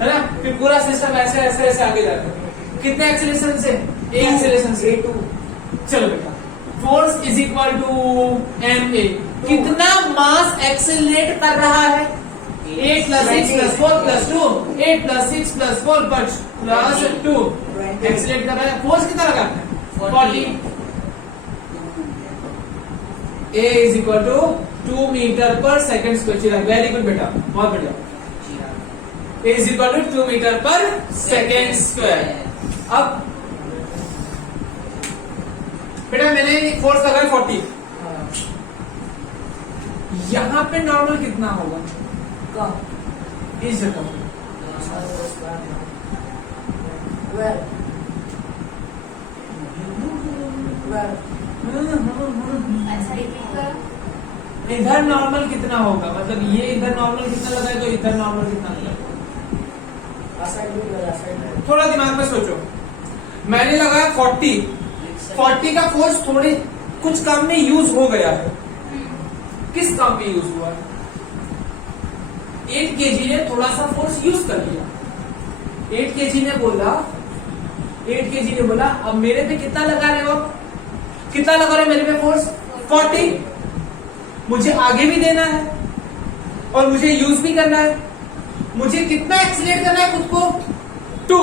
है ना, फिर पूरा सिस्टम ऐसे ऐसे ऐसे आगे जाता है। कितने एक्सेलरेशन से, एक एक्सेलरेशन से 2। चलो बेटा force is equal to ma, कितना मास एक्सेलरेट कर रहा है 8 plus 6 plus 4 plus 2, 8 plus 6 plus 4 plus 2, accelerate कर रहा है, फोर्स कितना लगा 40। A is equal to 2 metre पर सेकंड स्क्वायर, वेरी गुड बेटा बहुत बढ़िया। A is equal to 2 metre पर सेकंड स्क्वायर। अब बेटा मैंने फोर्स लगाया 40, यहाँ पे नॉर्मल कितना होगा इस जगह, इधर नॉर्मल कितना होगा, मतलब ये इधर नॉर्मल कितना लगा है तो इधर नॉर्मल कितना लगा, थोड़ा दिमाग में सोचो। मैंने लगाया 40 का फोर्स थोड़े कुछ काम में यूज हो गया है, किस काम में यूज हुआ है, 8 kg ने थोड़ा सा फोर्स यूज कर लिया, 8 kg ने बोला अब मेरे पे कितना लगा रहे हो, कितना लगा रहे मेरे पे फोर्स 40, मुझे आगे भी देना है और मुझे यूज भी करना है, मुझे कितना एक्सीलरेट करना है खुद को 2,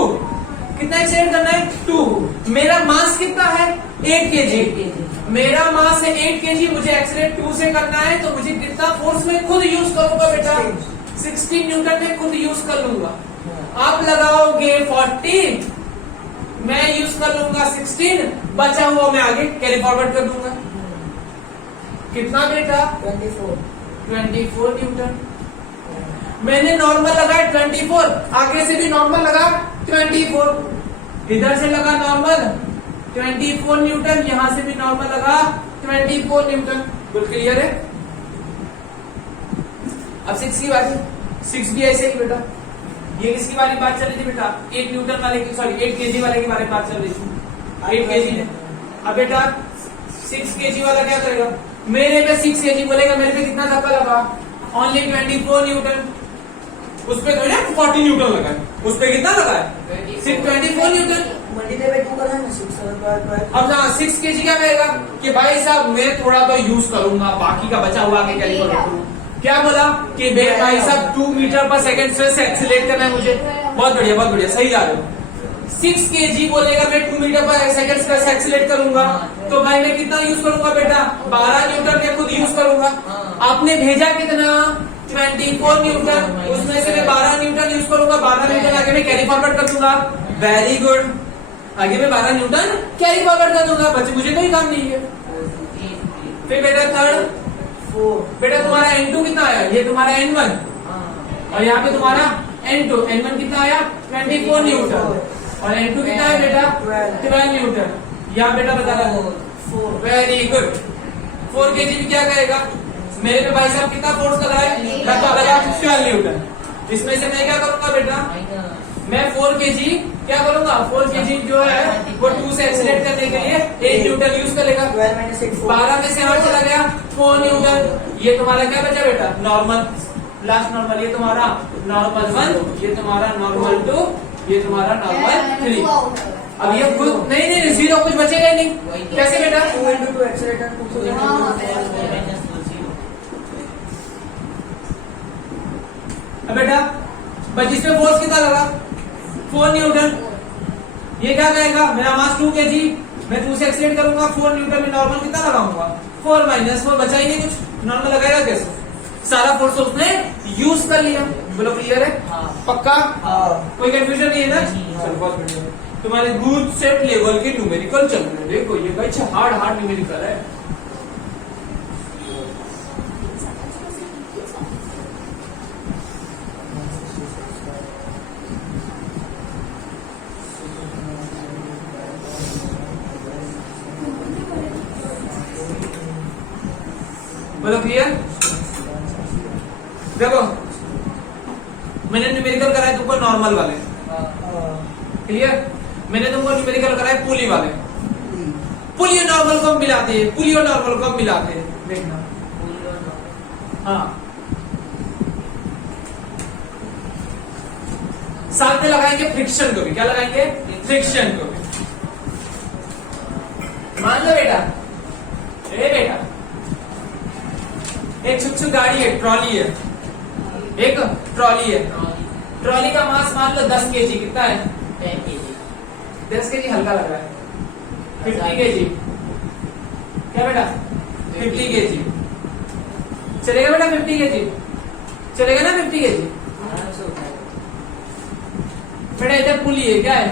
कितना एक्सीलरेट करना है 2, मेरा मास कितना है 8 kg, मेरा मास है 8 kg, मुझे एक्सीलरेट 2 से करना है, तो मुझे कितना फोर्स में खुद यूज करूंगा बेटा 16 न्यूटन में खुद यूज कर लूंगा। आप लगाओगे 40, मैं यूज कर लूंगा 16, बचा हुआ मैं आगे कैरी फॉरवर्ड कर दूंगा, कितना बेटा 24 न्यूटन। मैंने नॉर्मल लगाया 24, आगे से भी नॉर्मल लगा 24, इधर से लगा नॉर्मल 24 न्यूटन, यहां से भी नॉर्मल लगा 24 न्यूटन। बिल्कुल क्लियर है। अब 6 की बारी, 6 भी ऐसे ही बेटा। ये किसकी बारे में बात चल रही थी बेटा? 8 न्यूटन वाले की, सॉरी 8 केजी वाले के बारे में बात चल रही थी। 8 केजी है। अब बेटा 6 केजी वाला क्या करेगा? मेरे पे 6 केजी बोलेगा, मेरे पे कितना धक्का लगा? Only 24 Newton. उस पे थोड़ी 40 न्यूटन लगा है, उस पे कितना लगा है? सिर्फ 24 न्यूटन। अब ना 6 केजी क्या कहेगा कि भाई साहब मैं थोड़ा तो यूज करूंगा, बाकी का बचा हुआ के कैलिपर रखूंगा। क्या बोला कि भाई साहब 2 मीटर पर सेकंड से एक्सीलरेट करना है मुझे। बहुत बढ़िया, सही जा रहे हो। 6 केजी बोलेगा मैं 2 मीटर पर सेकंड से एक्सीलरेट करूंगा, तो भाई मैं कितना यूज करूंगा बेटा? 12 न्यूटन मैं खुद यूज करूंगा। आपने भेजा कितना? 24 न्यूटन, उसमें से मैं 12 न्यूटन यूज करूंगा। 12 न्यूटन आगे मैं कैरी फॉरवर्ड कर दूंगा। वेरी गुड, आगे मैं 12 न्यूटन कैरी फॉरवर्ड कर दूंगा। बच्चे मुझे कोई काम नहीं है। फिर बेटा थर्ड, बेटा तुम्हारा N2 कितना आया? ये तुम्हारा N1 और यहाँ पे तुम्हारा N2। N1 कितना आया? 24 न्यूटन और N2 कितना है बेटा? 12 न्यूटन। यहाँ बेटा बता रहा। Very good. 4 केजी भी क्या करेगा? मेरे पे भाई साहब कितना फोर्स लग रहा है? लगा 12 न्यूटन। इसमें से मैं क्या करूंगा बेटा? मैं 4 केजी क्या करूंगा? 4 केजी जो है वो 2 से एक्सीलरेट करने के लिए 8 न्यूटन यूज करेगा। 12 में से 8 चला गया 4 न्यूटन। ये तुम्हारा क्या बचा बेटा? Normal, last normal. ये तुम्हारा नॉर्मल 1, ये तुम्हारा नॉर्मल 2, ये तुम्हारा नॉर्मल 3। अब ये खुद नहीं, जीरो कुछ बचेगा नहीं। कैसे बेटा? 2 into 2 एक्सीलरेटर 2 अब बेटा बस इसमें फोर्स कितना लगा? 4 न्यूटन। ये क्या कहेगा? मेरा मास 2 केजी, मैं 2 से एक्सीलरेट करूंगा। 4 न्यूटन में नॉर्मल कितना लगाऊंगा? 4 माइनस 4 बचा ही नहीं कुछ। नॉर्मल लगाएगा कैसे? सारा फोर्स उसने यूज कर लिया। बोलो क्लियर है? पक्का? कोई कंफ्यूजन नहीं है ना? चलो बहुत बढ़िया। तुम्हारे गुड सेट लेवल के न्यूमेरिकल चल रहे हैं। देखो ये भाई हार्ड न्यूमेरिकल है। बोलो क्लियर? देखो मैंने न्यूमेरिकल कराया तुमको नॉर्मल वाले, क्लियर? मैंने तुमको न्यूमेरिकल कराया पुली वाले। पुली और नॉर्मल को मिलाते हैं, पुली और नॉर्मल को मिलाते हैं, देखना। हाँ साथ में लगाएंगे फ्रिक्शन को भी। क्या लगाएंगे? फ्रिक्शन को भी। मान लो बेटा, बेटा एक छुक गाड़ी है, ट्रॉली है, एक ट्रॉली है। ट्रॉली का मास मान लो 10 केजी। कितना है? 10 केजी। 10 केजी हल्का लग रहा है। 50 केजी। क्या बेटा? 50 केजी चलेगा बेटा? 50 केजी चलेगा ना? 50 केजी बेटा। इधर पुली है, क्या है?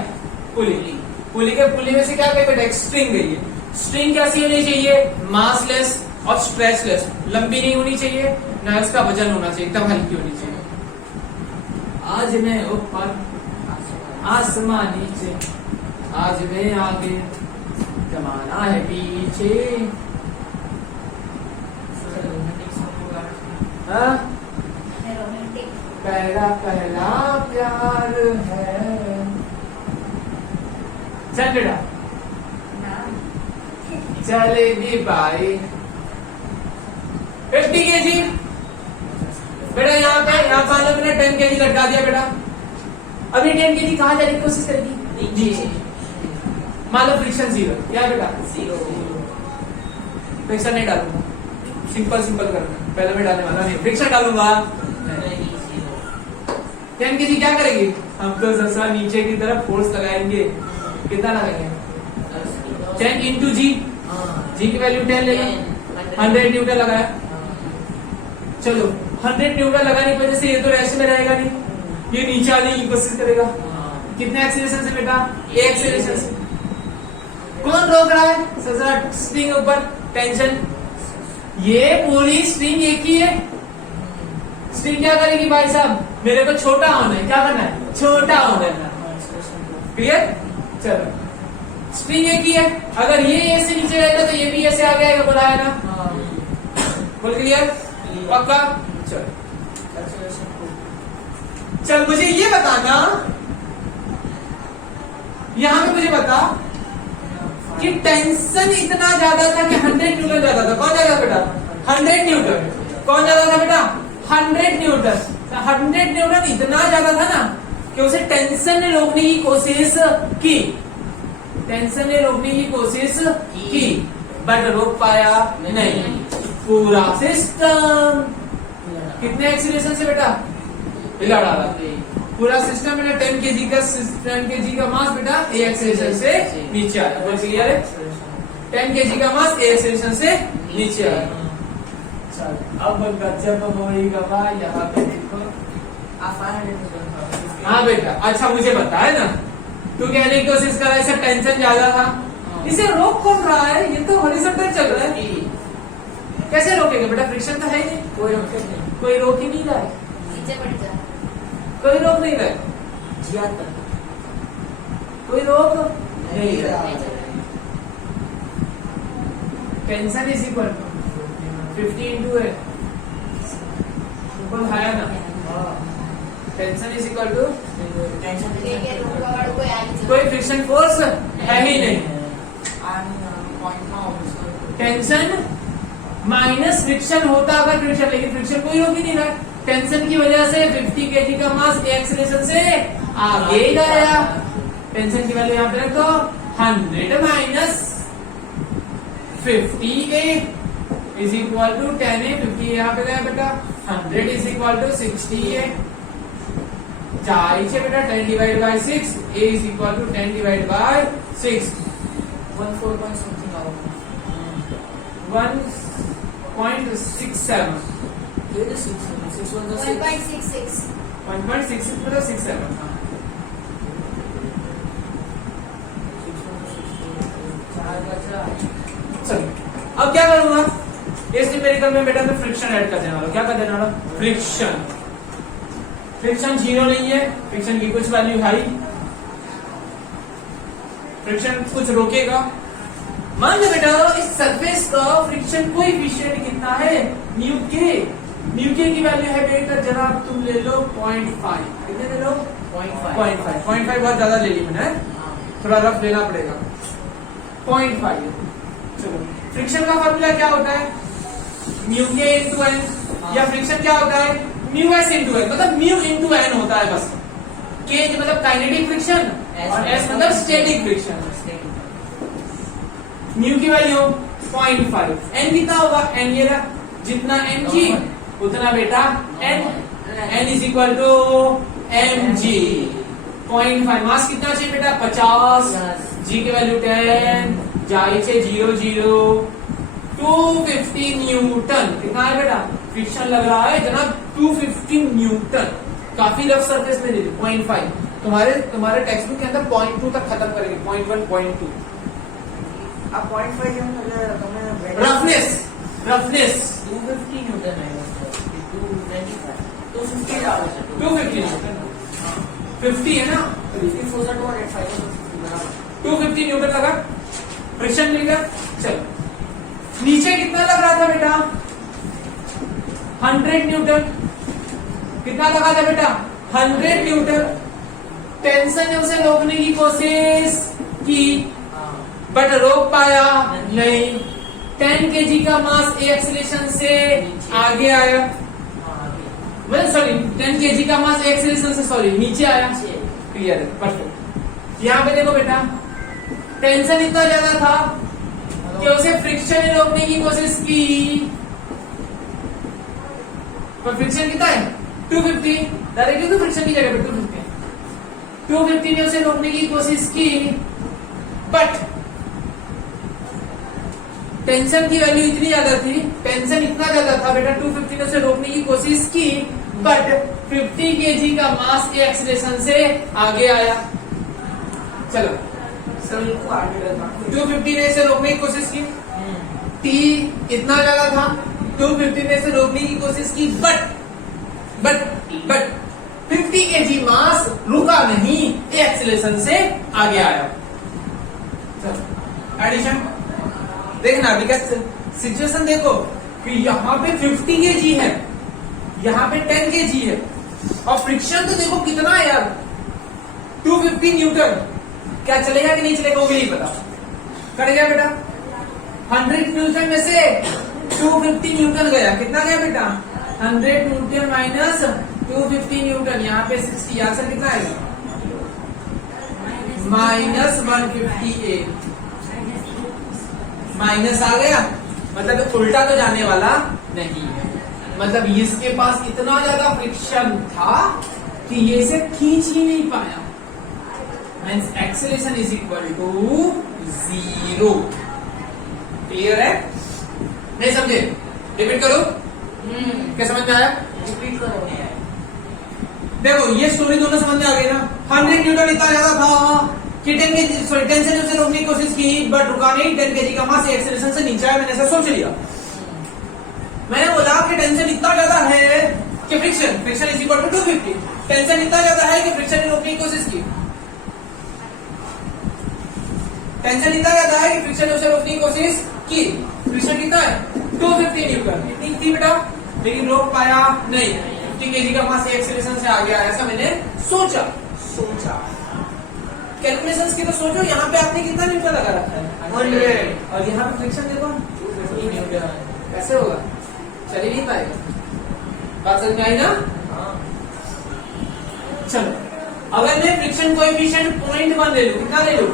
पुली में से क्या गई बेटा? एक स्ट्रिंग गई है। स्ट्रिंग कैसी होनी चाहिए? मासलेस और स्ट्रेचलेस। लंबी नहीं होनी चाहिए, ना इसका वजन होना चाहिए, एकदम हल्की होनी चाहिए। आज मैं ऊपर आसमान नीचे, आज मैं आगे जमाना है पीछे। हाँ? पहला पहला प्यार है। चल बेटा चलेगी बाई। 50 केजी बेटा। यहाँ मान लो मैंने 10 केजी लटका दिया बेटा। अभी 10 केजी कहाँ जाने की कोशिश करेगी? नीचे। मान लो फ्रिक्शन 0। क्या बेटा? 0। फ्रिक्शन नहीं डालूंगा, सिंपल करना। पहले मैं डालने वाला नहीं, फ्रिक्शन डालूंगा। 10 केजी क्या करेगी? हम तो सबसा नीचे की तरफ फोर्स लगाएंगे। कितना लगाएंगे? 10 इंटू जी। जी की वैल्यू 10 ले, 100 न्यूटन लगाया। चलो 100 न्यूटन लगाने की वजह से ये तो रेस्ट में रहेगा नहीं, ये नीचे आने की कोशिश करेगा। कितने एक्सीलरेशन से बेटा? एक एक्सीलरेशन से। कौन रोक रहा है? सर स्ट्रिंग ऊपर टेंशन। ये पूरी स्ट्रिंग एक ही है, स्ट्रिंग क्या करेगी भाई साहब, मेरे को छोटा होना है, क्या करना है, छोटा होना है। क्लियर? चलो स्ट्रिंग एक ही है, अगर ये ऐसे नीचे रहेगा तो ये भी ऐसे आगे आएगा, बोला है ना, बोल क्लियर, पक्का। चल मुझे ये बताना, यहां पे मुझे बता कि टेंशन इतना ज्यादा था कि 100 न्यूटन ज्यादा था, कौन ज्यादा बेटा, 100 न्यूटन, कौन ज्यादा था बेटा, 100 न्यूटन। 100 न्यूटन इतना ज्यादा था ना कि उसे टेंशन ने रोकने की कोशिश की, टेंशन ने रोकने की कोशिश की, बट रोक पाया नहीं। पूरा सिस्टम कितने एक्सीलरेशन से बेटा हिला डाला, पूरा सिस्टम में 10 kg का मास बेटा ए एक्सीलरेशन से नीचे आया, बोल क्लियर है, 10 kg का मास ए एक्सीलरेशन से नीचे आया। चल अब गजब होएगा भाई, यहाँ पे देखो। हाँ बेटा, अच्छा मुझे बता है ना, तू कहने की कोशिश कर रहा है इसे टेंशन ज्यादा था, इसे रोक कौन रहा है, ये तो हॉरिजॉन्टल चल रहा है, कैसे रोकेगा बेटा, फ्रिक्शन तो है ही नहीं, कोई रोक ही नहीं रहा है, कोई रोक नहीं रहा है, कोई रोक नहीं रहा है। टेंशन इज इक्वल 50 इंटू है, है ना, टेंशन इज इक्वल टू कोई फ्रिक्शन फोर्स है ही नहीं, टेंशन माइनस फ्रिक्शन होता अगर फ्रिक्शन, लेकिन फ्रिक्शन कोई रोक ही नहीं रहा, टेंशन की वजह से 50 kg का मास एक्सीलरेशन से आगे गया, टेंशन की वैल्यू यहाँ पे रखो, 100 minus 50A is equal to 10A, 50 यहाँ पे गया बेटा, 100 इज इक्वल टू 60A, जाए बेटा 10 divide by 6, A is equal to 10 divide by 6, 1.67, 1.66 मतलब 67। चलो अब क्या करूंगा, इस न्यूमेरिकल में बेटा मैं फ्रिक्शन ऐड कर देने वाला, क्या कर देने वाला, फ्रिक्शन। फ्रिक्शन 0 नहीं है, फ्रिक्शन की कुछ वैल्यू हाई, फ्रिक्शन कुछ रोकेगा। मान लो बेटा इस सरफेस का फ्रिक्शन कोएफिशिएंट कितना है, म्यू के, म्यू के की वैल्यू है बेटा जनाब तुम ले लो 0.5, कितने ले लो 0.5 बहुत ज्यादा ले ली मैंने, थोड़ा रफ लेना पड़ेगा, 0.5। चलो फ्रिक्शन का फॉर्मूला क्या होता है, म्यू के इंटू एन, या फ्रिक्शन क्या होता है, म्यू एस इंटू एन, मतलब म्यू इंटू एन होता है बस, के मतलब काइनेटिक फ्रिक्शन और एस मतलब स्टैटिक फ्रिक्शन। म्यू की वैल्यू 0.5, एन कितना होगा, एन ये रहा, जितना एन जी उतना बेटा N, N is equal to m g. 0.5 mass कितना चाहिए बेटा 50, जी की वैल्यू 10, जाए 0 250 न्यूटन, कितना है बेटा, फ्रिक्शन लग रहा है जनाब 250 न्यूटन, काफी रफ सरफेस में दे दी 0.5, तुम्हारे टेक्स्ट बुक के अंदर 0.2 तक खत्म करेंगे, 0.1 0.2 अब 0.5 रफनेस 250 न्यूटन है, 250 न्यूटन 50 है ना, 250 न्यूटन लगा, फ्रिक्शन मिल गया। चलो नीचे कितना लग रहा था बेटा 100 न्यूटन, कितना लगा था बेटा 100 न्यूटन, टेंशन ने उसे रोकने की कोशिश की बट रोक पाया नहीं, 10 kg का मास एक्सीलरेशन से आगे आया, मतलब सॉरी 10 kg का मास एक्सीलरेशन से सॉरी नीचे आया, क्लियर है, परफेक्ट। यहाँ पे देखो बेटा टेंशन इतना ज्यादा था कि उसे फ्रिक्शन ने रोकने की कोशिश की, पर फ्रिक्शन कितना है 250, डायरेक्टली तो फ्रिक्शन की जगह पे 250 ने उसे रोकने की कोशिश की, बट टेंशन की वैल्यू इतनी ज्यादा थी, टेंशन इतना ज्यादा था बेटा 250 ने उसे रोकने की कोशिश की, बट 50 kg का मास के एक्सीलरेशन से आगे आया। चलो 250 ने इसे रोकने की कोशिश की, टी इतना ज्यादा था, 250 ने इसे रोकने की कोशिश की, बट बट 50 kg मास रुका नहीं, एक्सेलरेशन से आगे आया। एडिशन देखना, अभी का सिचुएशन देखो कि यहाँ पे 50 kg है, यहाँ पे 10 kg है, और फ्रिक्शन तो देखो कितना है यार, 250 न्यूटन। क्या चलेगा कि नहीं चलेगा वो भी नहीं पता। कर गया बेटा 100 न्यूटन में से 250 न्यूटन गया, कितना गया बेटा 100 न्यूटन माइनस 250 न्यूटन, यहाँ पे 60, आंसर कितना आएगा माइनस 158। माइनस आ गया, मतलब उल्टा तो जाने वाला नहीं है, मतलब इसके पास इतना ज्यादा फ्रिक्शन था कि ये इसे खींच ही नहीं पाया। Means acceleration is equal to 0। Clear है? नहीं समझे? रिपीट करो। क्या समझ में आया? रिपीट करो। देखो ये स्टोरी दोनों समझ में आ गई ना। 100 न्यूटन इतना ज्यादा था कि 10 से उसे रोकने की कोशिश की, बट रुका नहीं। 10 kg का मास एक्सेलरेशन से नीचे आया, मैंने ऐसा सोच लिया। मैंने बोला कि टेंशन इतना ज्यादा है कि friction is equal to 250। Tension इतना ज्यादा है कि फ्रिक्शन ने रोकने की कोशिश की। टेंशन इतना ज्यादा है कि फ्रिक्शन ने उसे रोकने की कोशिश की। फ्रिक्शन कितना है 250 न्यूटन, इतनी थी बेटा, लेकिन रोक पाया नहीं। 50 kg का मास एक्सेलरेशन से आ गया, ऐसा मैंने सोचा। कैलकुलेशंस की तो सोचो, यहाँ पे आपने कितना न्यूटन लगा रखा है 100, और यहाँ पे फ्रिक्शन देखो 250 न्यूटन। कैसे होगा? चल ही नहीं पाएगा। बात समझ में आई ना? चलो, अगर मैं फ्रिक्शन कोएफिशिएंट 0.1 ले लूं, कितना ले लूं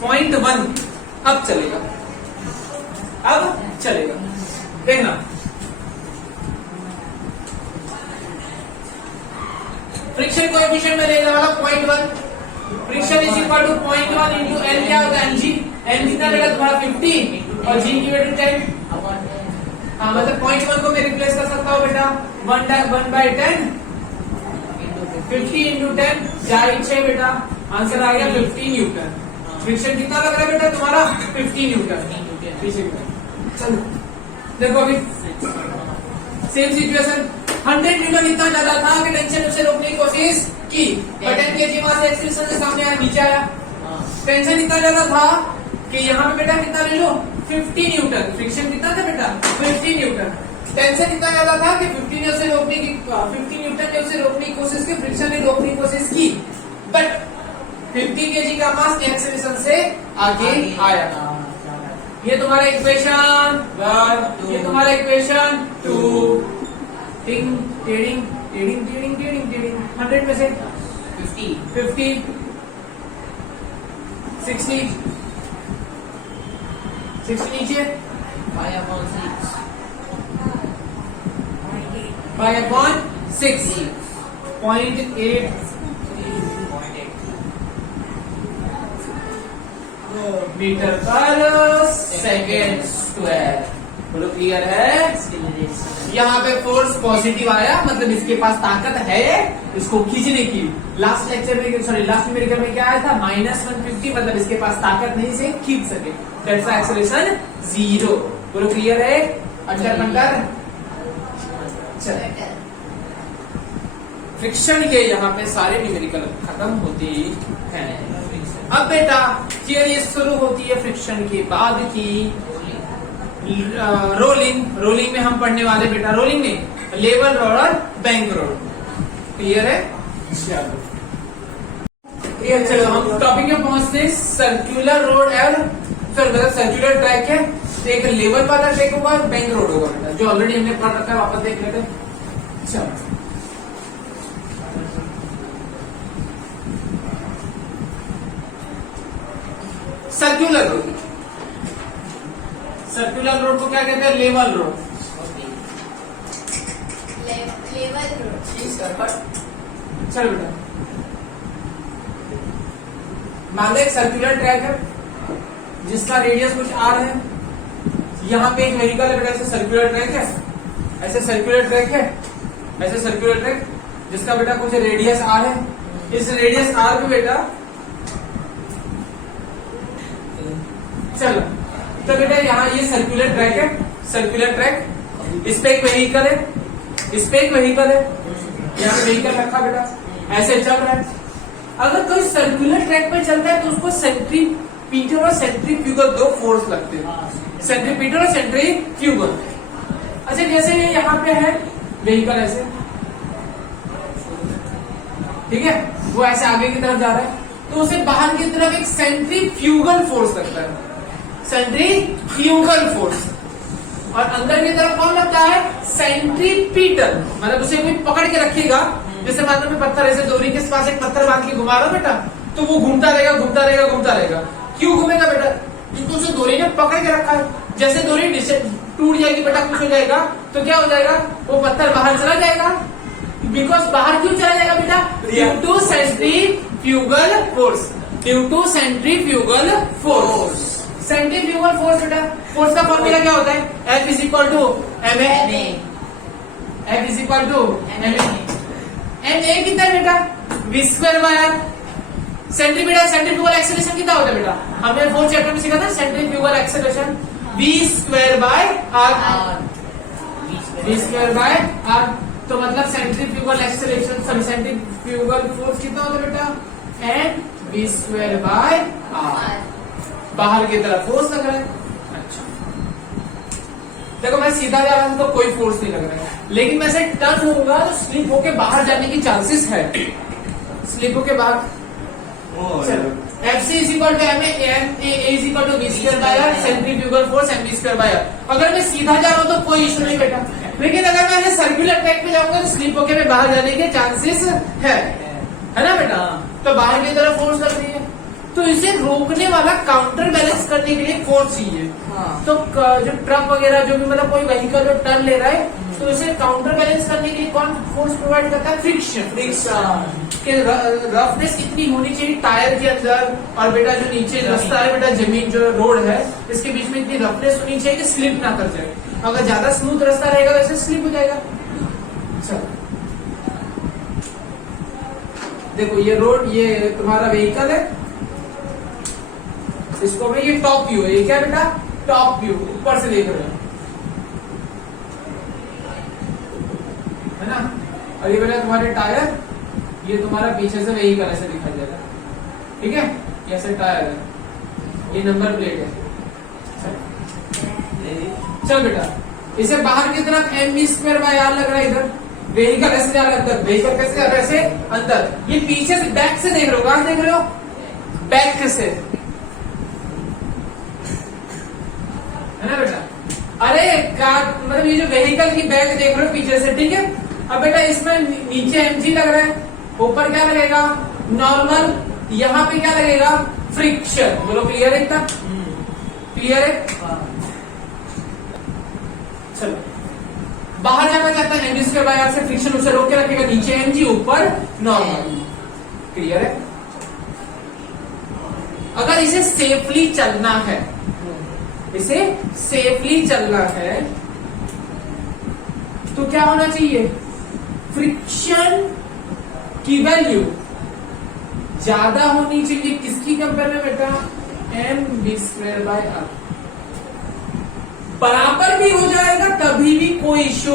0.1, अब चलेगा, अब चलेगा। देखना, फ्रिक्शन कोएफिशिएंट में लेने वाला 0.1। Friction is equal to 0.1 into L, क्या होता है एनजी। एन कितना रहेगा तुम्हारा 50 और जी की वैल्यू 10। हाँ, मतलब 0.1 को मैं रिप्लेस कर सकता हूँ बेटा 1/10, 50 इंटू 10 6 बेटा, आंसर आ गया 50 न्यूटन। फ्रिक्शन कितना लग रहा है बेटा तुम्हारा 50 न्यूटन। चलो देखो, अभी सेम सिचुएशन, 100 न्यूटन इतना ज्यादा था कि टेंशन उसे रोकने की कोशिश की, बट 10 kg मास एक्सेलरेशन से सामने आया, नीचे आया। टेंशन इतना ज्यादा था कि यहाँ पे बेटा कितना ले लो 50 न्यूटन। फ्रिक्शन कितना था बेटा 50 न्यूटन। टेंशन इतना ज्यादा था कि 50 न्यूटन ने उसे रोकने की कोशिश की, फ्रिक्शन ने रोकने की कोशिश की, बट 50 kg का मास एक्सेलरेशन से आगे आया। ये तुम्हारा इक्वेशन 1, ये तुम्हारा इक्वेशन 2। टिंग tending tending tending tending tending, 100 में से 50 60 नीचे 5/6 0.8 मीटर पर सेकेंड स्क्वायर। बोलो क्लियर है? यहाँ पे फोर्स पॉजिटिव आया, मतलब इसके पास ताकत है इसको खींचने की। लास्ट न्यूमेरिकल में क्या आया था -150, मतलब इसके पास ताकत नहीं से खींच सके। That's acceleration 0। बोलो क्लियर है? अंडर चले, फ्रिक्शन के यहाँ पे सारे न्यूमेरिकल खत्म होते हैं। अब बेटा थियरी शुरू होती है फ्रिक्शन के बाद की रोलिंग में हम पढ़ने वाले बेटा, रोलिंग में लेवल रोड और बैंक रोड। क्लियर है? चलो हम टॉपिक में पहुंचते हैं। सर्कुलर रोड और मतलब सर्कुलर ट्रैक है, एक लेवल वाला ट्रैक होगा और बैंक रोड होगा बेटा, जो ऑलरेडी हमने पढ़ रखा है, वापस देख लेते हैं। चलो सर्कुलर रोड को क्या कहते हैं? Level road. चल बेटा, मान लो एक सर्कुलर ट्रैक है जिसका रेडियस कुछ r है। यहाँ पे एक व्हीकल है बेटा, ऐसे सर्कुलर ट्रैक है, ऐसे सर्कुलर ट्रैक है, ऐसे सर्कुलर ट्रैक जिसका बेटा कुछ रेडियस r है। इस रेडियस r पे बेटा चलो, तो बेटा यहाँ ये सर्कुलर ट्रैक है, सर्कुलर ट्रैक, इस पे एक व्हीकल है इस पे एक व्हीकल है, यहाँ पे व्हीकल रखा बेटा, ऐसे चल रहा है। अगर कोई सर्कुलर ट्रैक पे चलता है तो उसको सेंट्रीपीटल और सेंट्रीफ्यूगल दो फोर्स लगते हैं, सेंट्रीपीटल और सेंट्रीफ्यूगल। अच्छा जैसे ये यहाँ पे है व्हीकल ऐसे, ठीक है, वो ऐसे आगे की तरफ जा रहा है तो उसे बाहर की तरफ एक सेंट्रीफ्यूगल फोर्स लगता है, सेंट्रीफ्यूगल फोर्स। और अंदर की तरफ कौन लगता है? सेंट्रीपीटल। मतलब उसे कोई पकड़ के रखेगा, जैसे मान लो मैं पत्थर ऐसे डोरी के पास एक पत्थर बांध के घुमा रहा हूं बेटा, तो वो घूमता रहेगा घूमता रहेगा घूमता रहेगा। क्यों घूमेगा बेटा? क्योंकि उसे डोरी ने पकड़ के रखा है। जैसे डोरी टूट जाएगी बेटा, कुछ हो जाएगा तो क्या हो जाएगा? वो पत्थर बाहर चला जाएगा। बिकॉज बाहर क्यों चला जाएगा बेटा? Due to centrifugal force, due to centrifugal force. Centrifugal force बेटा, फोर्स का फॉर्मूला क्या होता है? F is equal to m a, F is equal to m a कितना है बेटा? v square by r. Centrifugal acceleration कितना होता है बेटा? हमने 4th चैप्टर में सीखा था centrifugal acceleration v square by r, v square by r. तो मतलब centrifugal acceleration sorry centrifugal force कितना होता है बेटा? M v square by r. बाहर की तरफ फोर्स लग रहा है। अच्छा देखो मैं सीधा जा रहा हूं तो कोई फोर्स नहीं लग रहा है, लेकिन मैं ऐसे टर्न होऊंगा तो स्लिप होके बाहर जाने की चांसेस है, स्लिप होके बाहर। FC is equal to m a is equal to v square by r, centrifugal force m v square by r. अगर मैं सीधा जा रहा हूं तो कोई इशू नहीं बेटा, लेकिन अगर मैं ऐसे सर्कुलर ट्रैक पे जाऊंगा तो स्लिप होके मैं बाहर जाने के चांसेस है ना बेटा? तो बाहर की तरफ फोर्स लग रही है, तो इसे रोकने वाला काउंटर बैलेंस करने के लिए फोर्स चाहिए। तो जो ट्रक वगैरह जो भी मतलब कोई व्हीकल जो टर्न ले रहा है तो इसे काउंटर बैलेंस करने के लिए कौन फोर्स प्रोवाइड करता है? फ्रिक्शन। के रफनेस कितनी होनी चाहिए टायर के अंदर, और बेटा जो नीचे रास्ता है बेटा, जमीन जो रोड है इसके बीच में इतनी रफनेस होनी चाहिए कि स्लिप ना कर जाए। अगर ज्यादा स्मूथ रास्ता रहेगा वैसे स्लिप हो जाएगा। चलो देखो ये रोड, ये तुम्हारा व्हीकल है, इसको मैं ये टॉप व्यू है, ये क्या बेटा? टॉप व्यू, ऊपर से देख रहे हो है ना? और ये बेटा तुम्हारे टायर, ये तुम्हारा पीछे से व्हीकल ऐसे दिखाई दे रहा है, ठीक है? ये ऐसे टायर है, ये नंबर प्लेट है। चल बेटा इसे बाहर की तरफ m v square by r लग रहा है, इधर व्हीकल ऐसे जा रहा है अंदर, व्हीकल कैसे जा रहा है? ऐसे अंदर। ये पीछे से बैक से देख रहे हो, कहां देख रहे हो? बैक से, है ना बेटा? अरे मतलब ये जो व्हीकल की बैक देख रहे हो पीछे से, ठीक है? अब बेटा इसमें नीचे mg लग रहा है, ऊपर क्या लगेगा? नॉर्मल। यहाँ पे क्या लगेगा? फ्रिक्शन। बोलो क्लियर है? इतना क्लियर है? चलो बाहर जाना चाहता है mg स्क्वायर बाय आर से, फ्रिक्शन उसे रोक के रखेगा, नीचे mg ऊपर नॉर्मल। क्लियर है? अगर इसे सेफली चलना है, इसे सेफली चलना है तो क्या होना चाहिए? फ्रिक्शन की वैल्यू ज्यादा होनी चाहिए। किसकी कंपेयर में बेटा? M v square by r. बराबर भी हो जाएगा तभी भी कोई इश्यू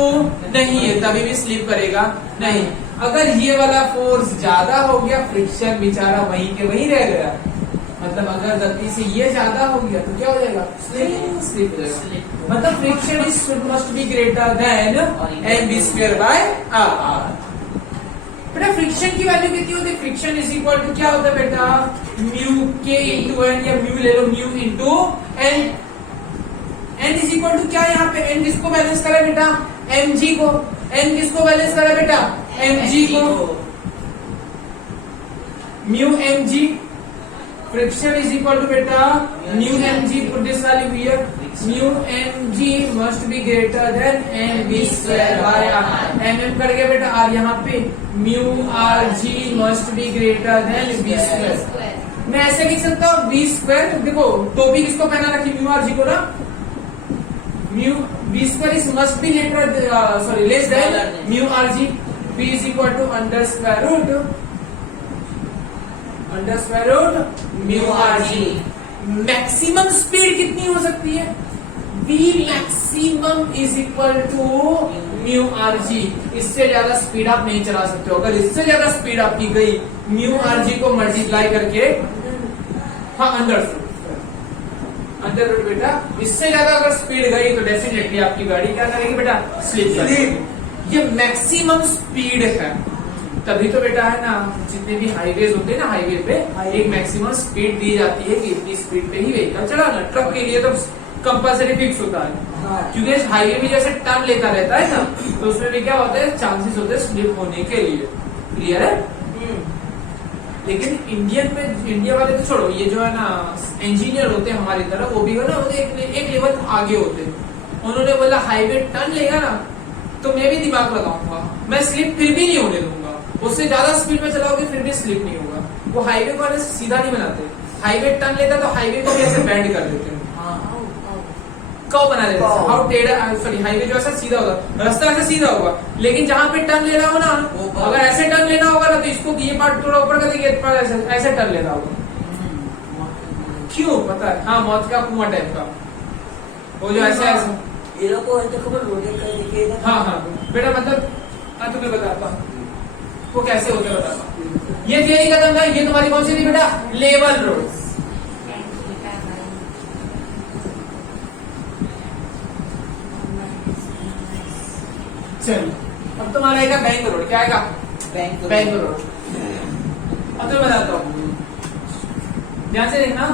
नहीं है, तभी भी स्लिप करेगा नहीं। अगर ये वाला फोर्स ज्यादा हो गया, फ्रिक्शन बेचारा वहीं के वहीं रह गया, मतलब अगर गलती से ये ज्यादा हो गया तो क्या हो जाएगा? स्लिप हो जाएगा। मतलब friction is must be greater than m v square by r. बेटा फ्रिक्शन की वैल्यू कितनी होती है? फ्रिक्शन इज इक्वल टू क्या होता है बेटा? म्यू के इंटू एन, या म्यू ले लो, mu into N. N is equal to क्या? यहाँ पे एन किसको बैलेंस करे बेटा? एम जी को। एन किसको बैलेंस करे बेटा? एम जी को। Mu m g, friction is equal to beta mu mg, put this value here, mu mg must be greater than mv square by r। mm कर गया बेटा r, यहाँ पे mu rg must be greater than v square। मैं ऐसे लिख सकता हूँ v square, देखो टोपी किसको पहना रखी? mu rg को ना, mu v square is must be less than mu rg। v is equal to under square root mu r g. Maximum speed कितनी हो सकती है? V maximum is equal to mu r g. इससे ज्यादा speed आप नहीं चला सकते हो। अगर इससे ज्यादा स्पीड आपकी गई म्यू आर जी को मल्टीप्लाई करके, हाँ अंडरस्टूड बेटा, इससे ज्यादा अगर स्पीड गई तो डेफिनेटली आपकी गाड़ी क्या करेगी बेटा, स्लिप करेगी। ये मैक्सिमम स्पीड है, तभी तो बेटा है ना जितने भी हाईवेज होते हैं ना, हाईवे पे एक मैक्सिमम स्पीड दी जाती है कि इतनी स्पीड पे ही व्हीकल चलाना। ट्रक के लिए तो कंपल्सरी फिक्स होता है, क्योंकि हाईवे में जैसे टर्न लेता रहता है ना, तो उसमें भी क्या होता है, चांसेस होते हैं स्लिप होने के लिए। क्लियर है? लेकिन इंडिया वाले तो छोड़ो, ये जो है ना इंजीनियर होते हैं हमारी तरफ, वो भी है ना, वो एक लेवल आगे होते हैं। उन्होंने बोला हाईवे टर्न लेगा ना तो मैं भी दिमाग लगाऊंगा, मैं स्लिप फिर भी नहीं होने दूंगा। उससे ज्यादा स्पीड में चलाओगे फिर भी स्लिप नहीं होगा। वो हाईवे को ऐसे सीधा नहीं बनाते, हाईवे टर्न लेता तो हाईवे को भी ऐसे बैंड कर देते हैं, कव बना देते हैं। हाउ टेढ़ा, सॉरी हाईवे जो ऐसा सीधा होगा, रास्ता ऐसा सीधा होगा, लेकिन जहाँ पे टर्न लेना हो ना, अगर ऐसे टर्न लेना होगा ना तो इसको ये पार्ट थोड़ा ऊपर कर देंगे, ऐसे टर्न लेना होगा। क्यों पता है? हाँ, मौत का कुआं टाइप का, वो जो ऐसे ऐसे ये लोग को तो खबर रोड कर। हाँ हाँ बेटा, मतलब मैं तुम्हें बताता हूँ वो कैसे होते बताता हूँ। ये यही कदम था, ये तुम्हारी कौन सी थी बेटा, लेवल रोड। चलिए अब तुम्हारा आएगा बैंक रोड। क्या आएगा? Bank road. अब तुम्हें बताता हूँ, ध्यान से देखना,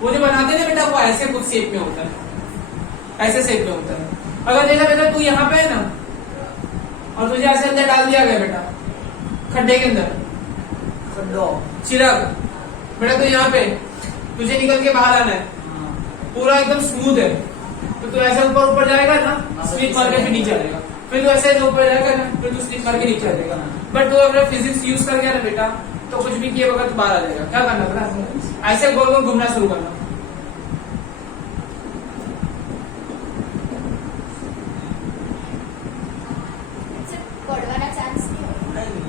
वो जो बनाते हैं बेटा वो ऐसे कुछ शेप में होता है, ऐसे शेप में होता है। अगर देखा बेटा तू यहाँ पे है ना, और तुझे ऐसे अंदर डाल दिया गया बेटा, खड्डे के अंदर, चिराग बेटा, तो यहाँ पे तुझे निकल के बाहर आना है, पूरा एकदम स्मूथ है, तो तू ऐसे ऊपर ऊपर जाएगा ना, स्लिप मार के फिर नीचे आएगा, फिर तू ऐसे ऊपर जाएगा ना, फिर तू स्लिप मार के नीचे आ जाएगा। बट तू अगर फिजिक्स यूज कर गया ना बेटा, तो कुछ भी किए बगैर तू बाहर आ जाएगा। क्या करना बेटा, ऐसे गोल गोल घूमना शुरू करना।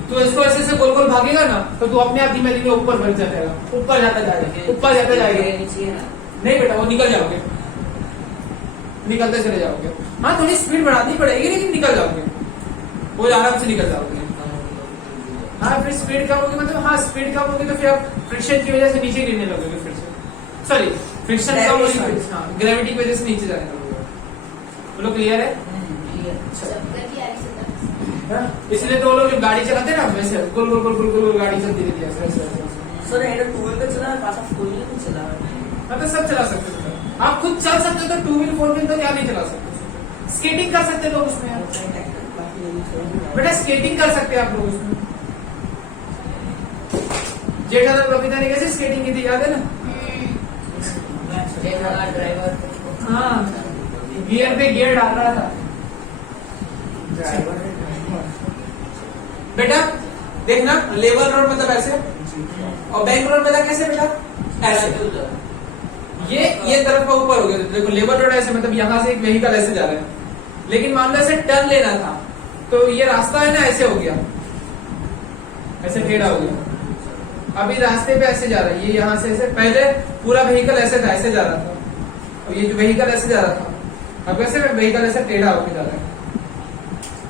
तो इसको ऐसे से गोल गोल भागेगा ना, तो तू अपने आप धीमे धीमे ऊपर बढ़ जाएगा, ऊपर जाता जाएगा, ऊपर जाता जाएगा। नहीं बेटा, वो निकल जाओगे, निकलते चले जाओगे। हाँ थोड़ी स्पीड बढ़ानी पड़ेगी, लेकिन निकल जाओगे, वो आराम से निकल जाओगे। हाँ फिर स्पीड कम होगी, मतलब हाँ स्पीड कम होगी तो फिर आप फ्रिक्शन की वजह से नीचे गिरने लगोगे, फिर से सॉरी फ्रिक्शन कम होगी, हाँ ग्रेविटी की वजह से नीचे जाने लगोगे। बोलो क्लियर है? इसलिए तो लोग गाड़ी चलाते हैं ना, वैसे गोल गोल गोल गोल गोल गाड़ी चलती रहती है। सर ये टू व्हीलर पे चला, पास ऑफ फोर व्हीलर पे चला, मतलब सब चला सकते हो। आप खुद चल सकते हो तो टू व्हीलर फोर व्हीलर तो क्या नहीं चला सकते। स्केटिंग कर सकते लोग उसमें, बेटा स्केटिंग कर सकते हैं आप लोग उसमें। जेठालाल बबीता ने कैसे स्केटिंग की थी, याद है ना? जेठालाल ड्राइवर, हाँ गियर पे गियर डाल रहा था बेटा। देखना लेवल रोड मतलब ऐसे, और बैंक रोड मतलब कैसे बेटा, ऐसे। ये तरफ का ऊपर हो गया। देखो लेवल रोड ऐसे, मतलब यहाँ से एक व्हीकल ऐसे जा रहा है, लेकिन मान लो ऐसे टर्न लेना था, तो ये रास्ता है ना ऐसे हो गया, ऐसे टेढ़ा हो गया। अभी रास्ते पे ऐसे जा रहा है, ये यहाँ से ऐसे, पहले पूरा व्हीकल ऐसे था, ऐसे जा रहा था, और ये जो व्हीकल ऐसे जा रहा था, अब कैसे व्हीकल ऐसे टेढ़ा होके जा रहा है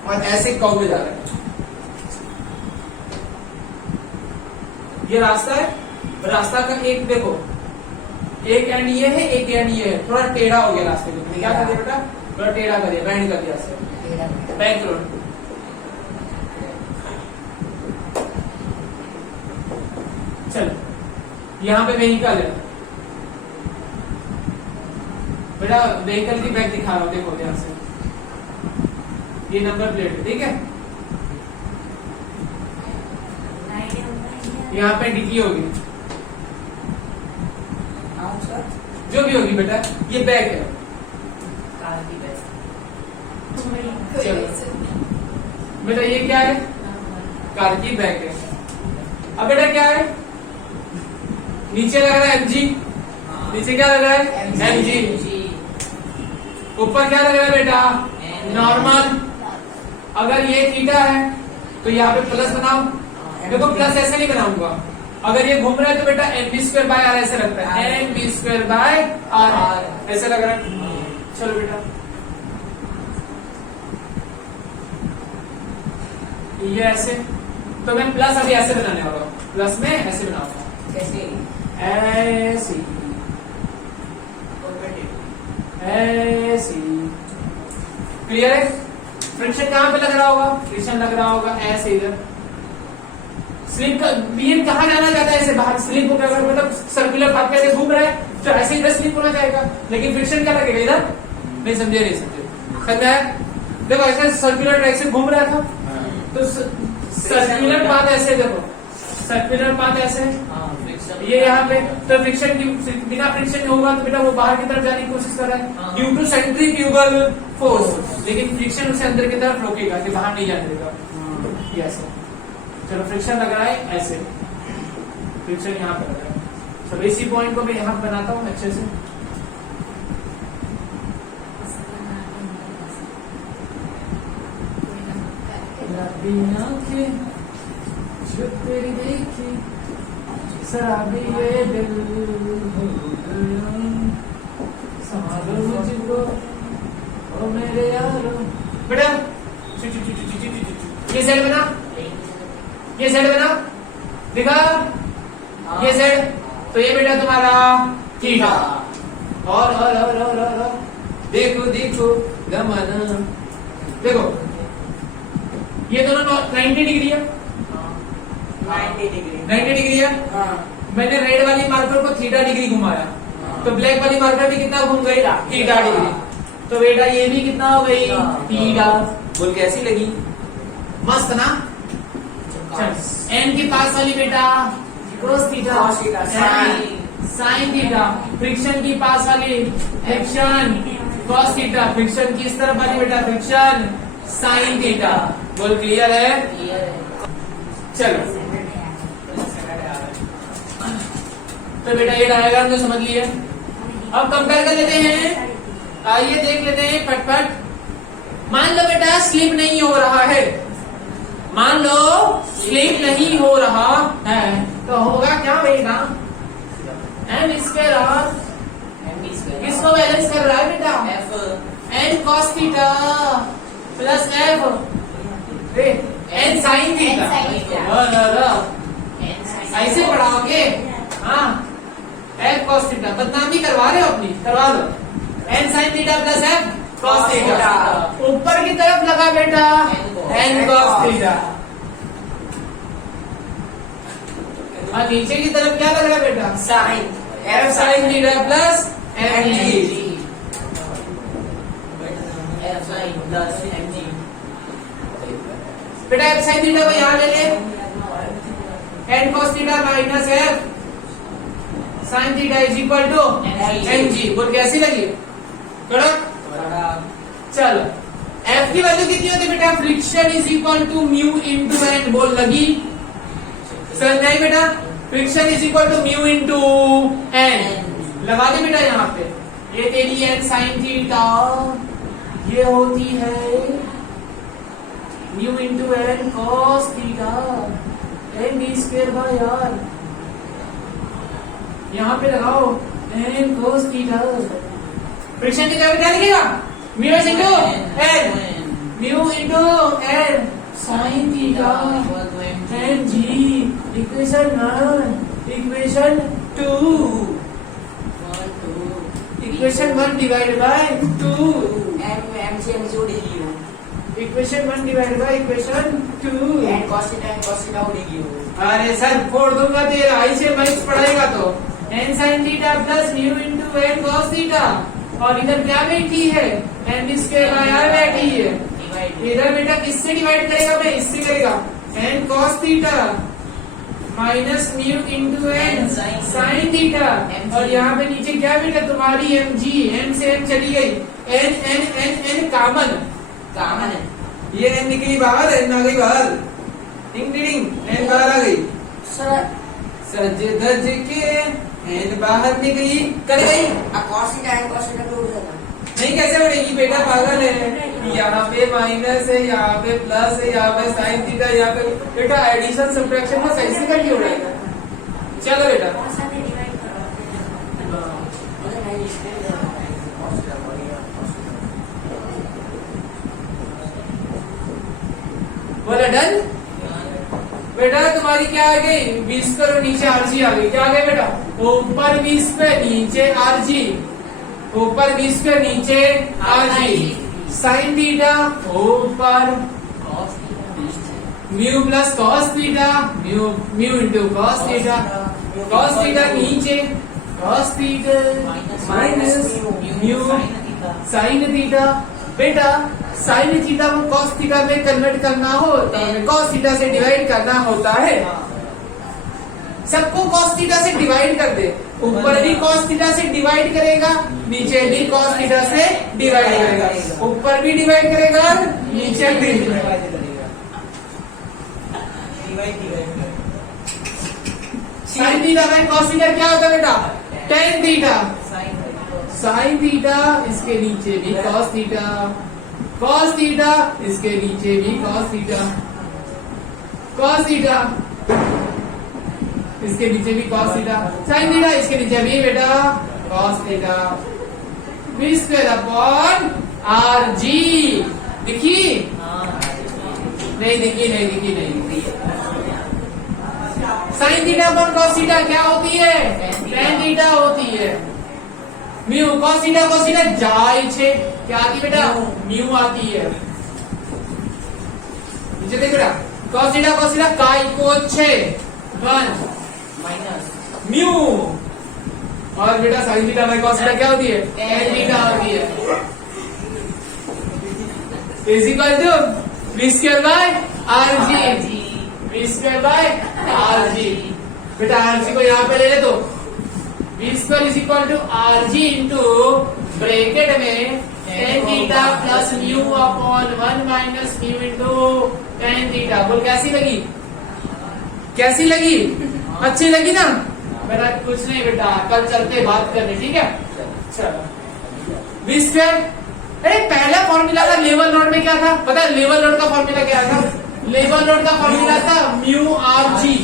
और ऐसे कौ में जा रहा है। ये रास्ता है, रास्ता का एक देखो, एक एंड ये है, एक एंड ये है, थोड़ा टेढ़ा हो गया रास्ते में। क्या कर दिया बेटा, थोड़ा टेढ़ा कर दिया, बैंड कर दिया रास्ते। बैंक रोड चलो, यहाँ पे व्हीकल है बेटा, व्हीकल की बैक दिखा रहा हूँ, देखो ध्यान से, ये नंबर प्लेट है, ठीक है। यहाँ पे डिक्की होगी, जो भी होगी बेटा, ये बैग है, कार की बैग। बेटा ये क्या है, कार की बैग है। अब बेटा क्या है, नीचे लग रहा है एमजी, नीचे क्या लग रहा है एमजी, ऊपर क्या लग रहा है बेटा, नॉर्मल। अगर ये थीटा है तो यहाँ पे प्लस बनाओ, देखो प्लस ऐसे नहीं बनाऊंगा, अगर ये घूम रहा है तो बेटा m v square by r ऐसे लगता है, m v square by r ऐसे लग रहा है। चलो बेटा ये ऐसे, तो मैं प्लस अभी ऐसे बनाने वाला हूँ, प्लस में ऐसे बनाऊंगा, कैसे ऐसे ऐसे। क्लियर है? फ्रिक्शन कहाँ पे लग रहा होगा? फ्रिक्शन लग रहा होगा ऐसे इधर। स्लिप का बीम कहाँ जाना चाहता है? ऐसे बाहर स्लिप हो गया, मतलब सर्कुलर पाथ पे ऐसे घूम रहा है तो ऐसे इधर स्लिप होना जाएगा, लेकिन फ्रिक्शन क्या लगेगा इधर? नहीं समझे? नहीं समझे? समझा है? देखो ऐसे सर्कुलर डायरेक्शन घूम रहा था तो सर्कुलर पाथ ऐसे, देखो सर्कुलर पाथ ऐसे, ये यहाँ पे, तो फ्रिक्शन की बिना फ्रिक्शन होगा तो बेटा वो बाहर की तरफ जाने की कोशिश कर रहा है ड्यू टू सेंट्रीफ्यूगल फोर्स, लेकिन फ्रिक्शन उसे अंदर की तरफ रोकेगा कि बाहर नहीं जाने देगा। ये ऐसे, चलो फ्रिक्शन लग रहा है ऐसे, फ्रिक्शन यहाँ पे लग रहा है। चलो इसी पॉइंट को मैं यहाँ बनाता हूँ अच्छे से। जो तेरी देखी शराबी ये दिल हो गया, संभालो मुझको ओ मेरे यारो। बेटा ये साइड बना, ये साइड बना, दिखा ये साइड, तो ये बेटा तुम्हारा थीटा। और देखो देखो गमना, देखो ये दोनों 90 डिग्री है, 90 डिग्री है। मैंने रेड वाली मार्कर को थीटा डिग्री घुमाया, तो ब्लैक वाली मार्कर भी कितना घूम गई? Theta degree. तो बेटा ये भी कितना हो गई? थीटा। बोल कैसी लगी? मस्त ना? एन के पास वाली बेटा cos theta, sine theta. Friction की पास वाली फ्रिक्शन कॉस थीटा, फ्रिक्शन की इस तरफ वाली बेटा फ्रिक्शन साइन थीटा। बोल क्लियर है? चलो तो बेटा ये डायग्राम तो समझ लिए, अब कंपेयर कर लेते हैं। आइए देख लेते हैं फटफट। मान लो बेटा स्लिप नहीं हो रहा है, मान लो स्लिप नहीं हो रहा है, तो होगा क्या बेटा? एम स्क्वायर और किसको बैलेंस कर रहा है बेटा? N cos theta plus f N sine theta. ऐसे पढ़ाओगे? हाँ, एफ कॉस थीटा। बदनामी करवा रहे हो अपनी, करवा लो। N sine theta plus F cos theta. ऊपर की तरफ लगा बेटा एन कॉस थीटा, और नीचे की तरफ क्या लग रहा है बेटा? Sine f sine theta plus m g. बेटा एफ साइन थीटा को यहाँ ले ले, N cos theta minus f sine theta is equal to m g. बोल कैसी लगी? कड़क। चलो एफ की वैल्यू कितनी होती है बेटा? Friction is equal to mu into N. बोल लगी? समझ नहीं बेटा? Friction is equal to mu into N. लगा दे बेटा यहाँ पे, ये तेरी एन साइन थीटा, ये होती है mu into N cos theta N v square by r. यहाँ पे लगाओ एन कॉस थीटा। फ्रिक्शन की जगह क्या लिखेगा? Mu into N, mu into N sine theta N g. Equation 1, equation 2, equation 1 divide by 2, equation 1 divide by equation 2। अरे sir फोड़ दूंगा तेरा, ऐसे मैथ्स पढ़ाएगा तो। N sine theta plus mu into N cos theta, और इधर क्या बैठी है? एन स्क्वायर बाय आर बैठी है। इधर बेटा किससे डिवाइड करेगा? मैं इससे करेगा, N cos theta minus mu into N sine theta, और यहाँ पे नीचे क्या बेटा तुम्हारी एम जी। एन से एन चली गई, N N N N common है, ये एन निकली बाहर, एन आ गई बाहर, टिंग टिंग एन बाहर आ गई। सज धज के एन बाहर निकली, कर गई। नहीं कैसे उड़ेगी बेटा? पागल है। यहाँ पे माइनस है, यहाँ पे प्लस है, यहाँ पे साइन थीटा, यहाँ पे बेटा एडिशन सब्ट्रैक्शन में कैसे करके उड़ाएगा? चलो बेटा बोला डन। बेटा तुम्हारी क्या आ गई, बी स्क्वायर और नीचे आरजी आ गई। क्या आ गया बेटा, ऊपर बी स्क्वायर नीचे आरजी, ऊपर बी स्क्वायर नीचे आरजी, साइन थीटा ऊपर mu plus cos theta, mu into cos theta, cos theta नीचे cos theta minus mu sine theta. बेटा साइन थीटा को कॉस थीटा में कन्वर्ट करना हो तो हमें कॉस थीटा से डिवाइड करना होता है। सबको कॉस थीटा से डिवाइड कर दे, ऊपर भी कॉस थीटा से डिवाइड करेगा, नीचे भी कॉस थीटा से डिवाइड करेगा, ऊपर भी डिवाइड करेगा, नीचे भी sign theta by cos theta क्या होता है बेटा, टेन थीटा, साइन थीटा इसके नीचे भी कॉस थीटा, कॉस थीटा इसके नीचे भी कॉस थीटा, कॉस थीटा इसके नीचे भी कॉस थीटा, साइन थीटा इसके नीचे भी बेटा cos theta, v square upon r g. दिखी नहीं, दिखी नहीं, दिखी नहीं। Sine theta upon cos theta क्या होती है, टेन थीटा होती है। म्यू कॉस थीटा જાય છે, क्या आती बेटा, म्यू आती है। नीचे देख बेटा, कॉस थीटा काय को છે 1 माइनस म्यू, और बेटा sine theta by cos theta क्या होती है, टेन थीटा होती है। Is equal to B square by R G, B square by R G. बेटा आर जी को यहाँ पे ले ले तो B square is equal to are G into bracket में tan theta plus mu upon 1 minus mu into tan theta. बोल कैसी लगी, कैसी लगी, अच्छी लगी ना बेटा। कुछ नहीं बेटा, कल चलते बात करने, ठीक है। चलो बी स्क्वायर, अरे पहला फॉर्मूला था लेवल नोड में क्या था पता है, लेवल नोड का फॉर्मूला क्या था, लेवल नोड का फॉर्मूला था म्यू आर जी।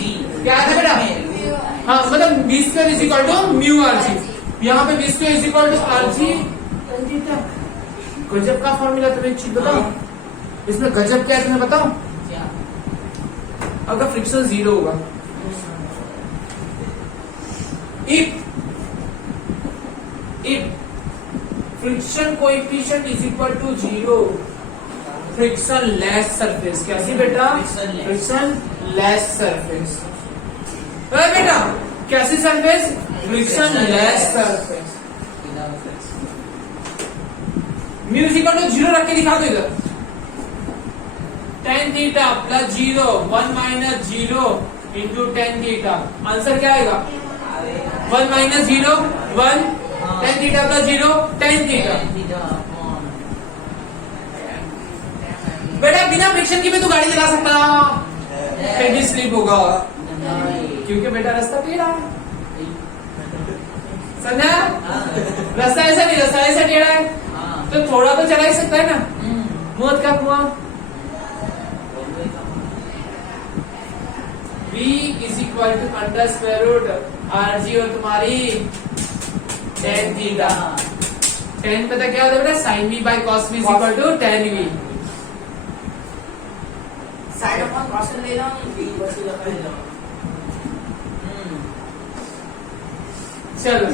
क्या था बेटा, हाँ मतलब v square is equal to mu r g, यहाँ पे v square is equal to are g. गजब का फॉर्मूला, तुम्हें एक चीज बताओ, इसमें गजब क्या है तुम्हें बताओ, अगर फ्रिक्शन जीरो होगा, if friction coefficient is equal to zero, frictionless surface. कैसी बेटा, फ्रिक्शन लेस सरफेस। बेटा कैसी surface, frictionless surface. Mu is equal to zero रख के दिखा दो इधर, tan theta plus zero 1 minus zero into tan theta. Answer क्या आएगा, 1 minus zero 1, tan theta plus zero tan theta. बेटा बिना फ्रिक्शन के भी तो गाड़ी चला सकता, फिर भी स्लिप होगा, क्योंकि बेटा रास्ता टेढ़ा है, समझा। रास्ता ऐसा नहीं, रास्ता ऐसा टेढ़ा है, तो थोड़ा तो चला ही सकता है ना, मौत का कुआं। v is equal to under square root r g, और तुम्हारी टेन थीटा। टेन पता क्या होता है बेटा, sine v by cos v is equal to tan v। Sine upon cos ले लो, v वैसे लगा ले लो। चलो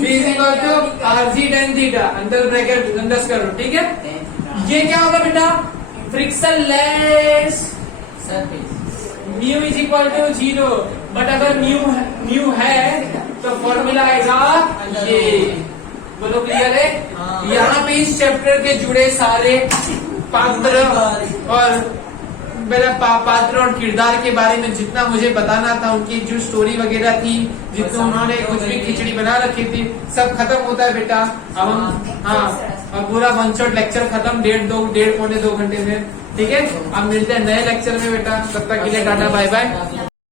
v is equal to are g tan theta under bracket under square root, ठीक है। ये क्या होगा बेटा, frictionless surface, mu is equal to zero, but अगर म्यू है तो फॉर्मूला आएगा ये। बोलो क्लियर है। यहाँ पे इस चैप्टर के जुड़े सारे पात्र और मेरा पात्र और किरदार के बारे में जितना मुझे बताना था, उनकी जो स्टोरी वगैरह थी, जितना उन्होंने कुछ भी खिचड़ी बना रखी थी, सब खत्म होता है बेटा। अब हम और पूरा वन शॉट लेक्चर खत्म, 1.5 पौने 2 घंटे में, ठीक है। अब मिलते हैं नए लेक्चर में बेटा, तब तक के लिए टाटा बाय बाय।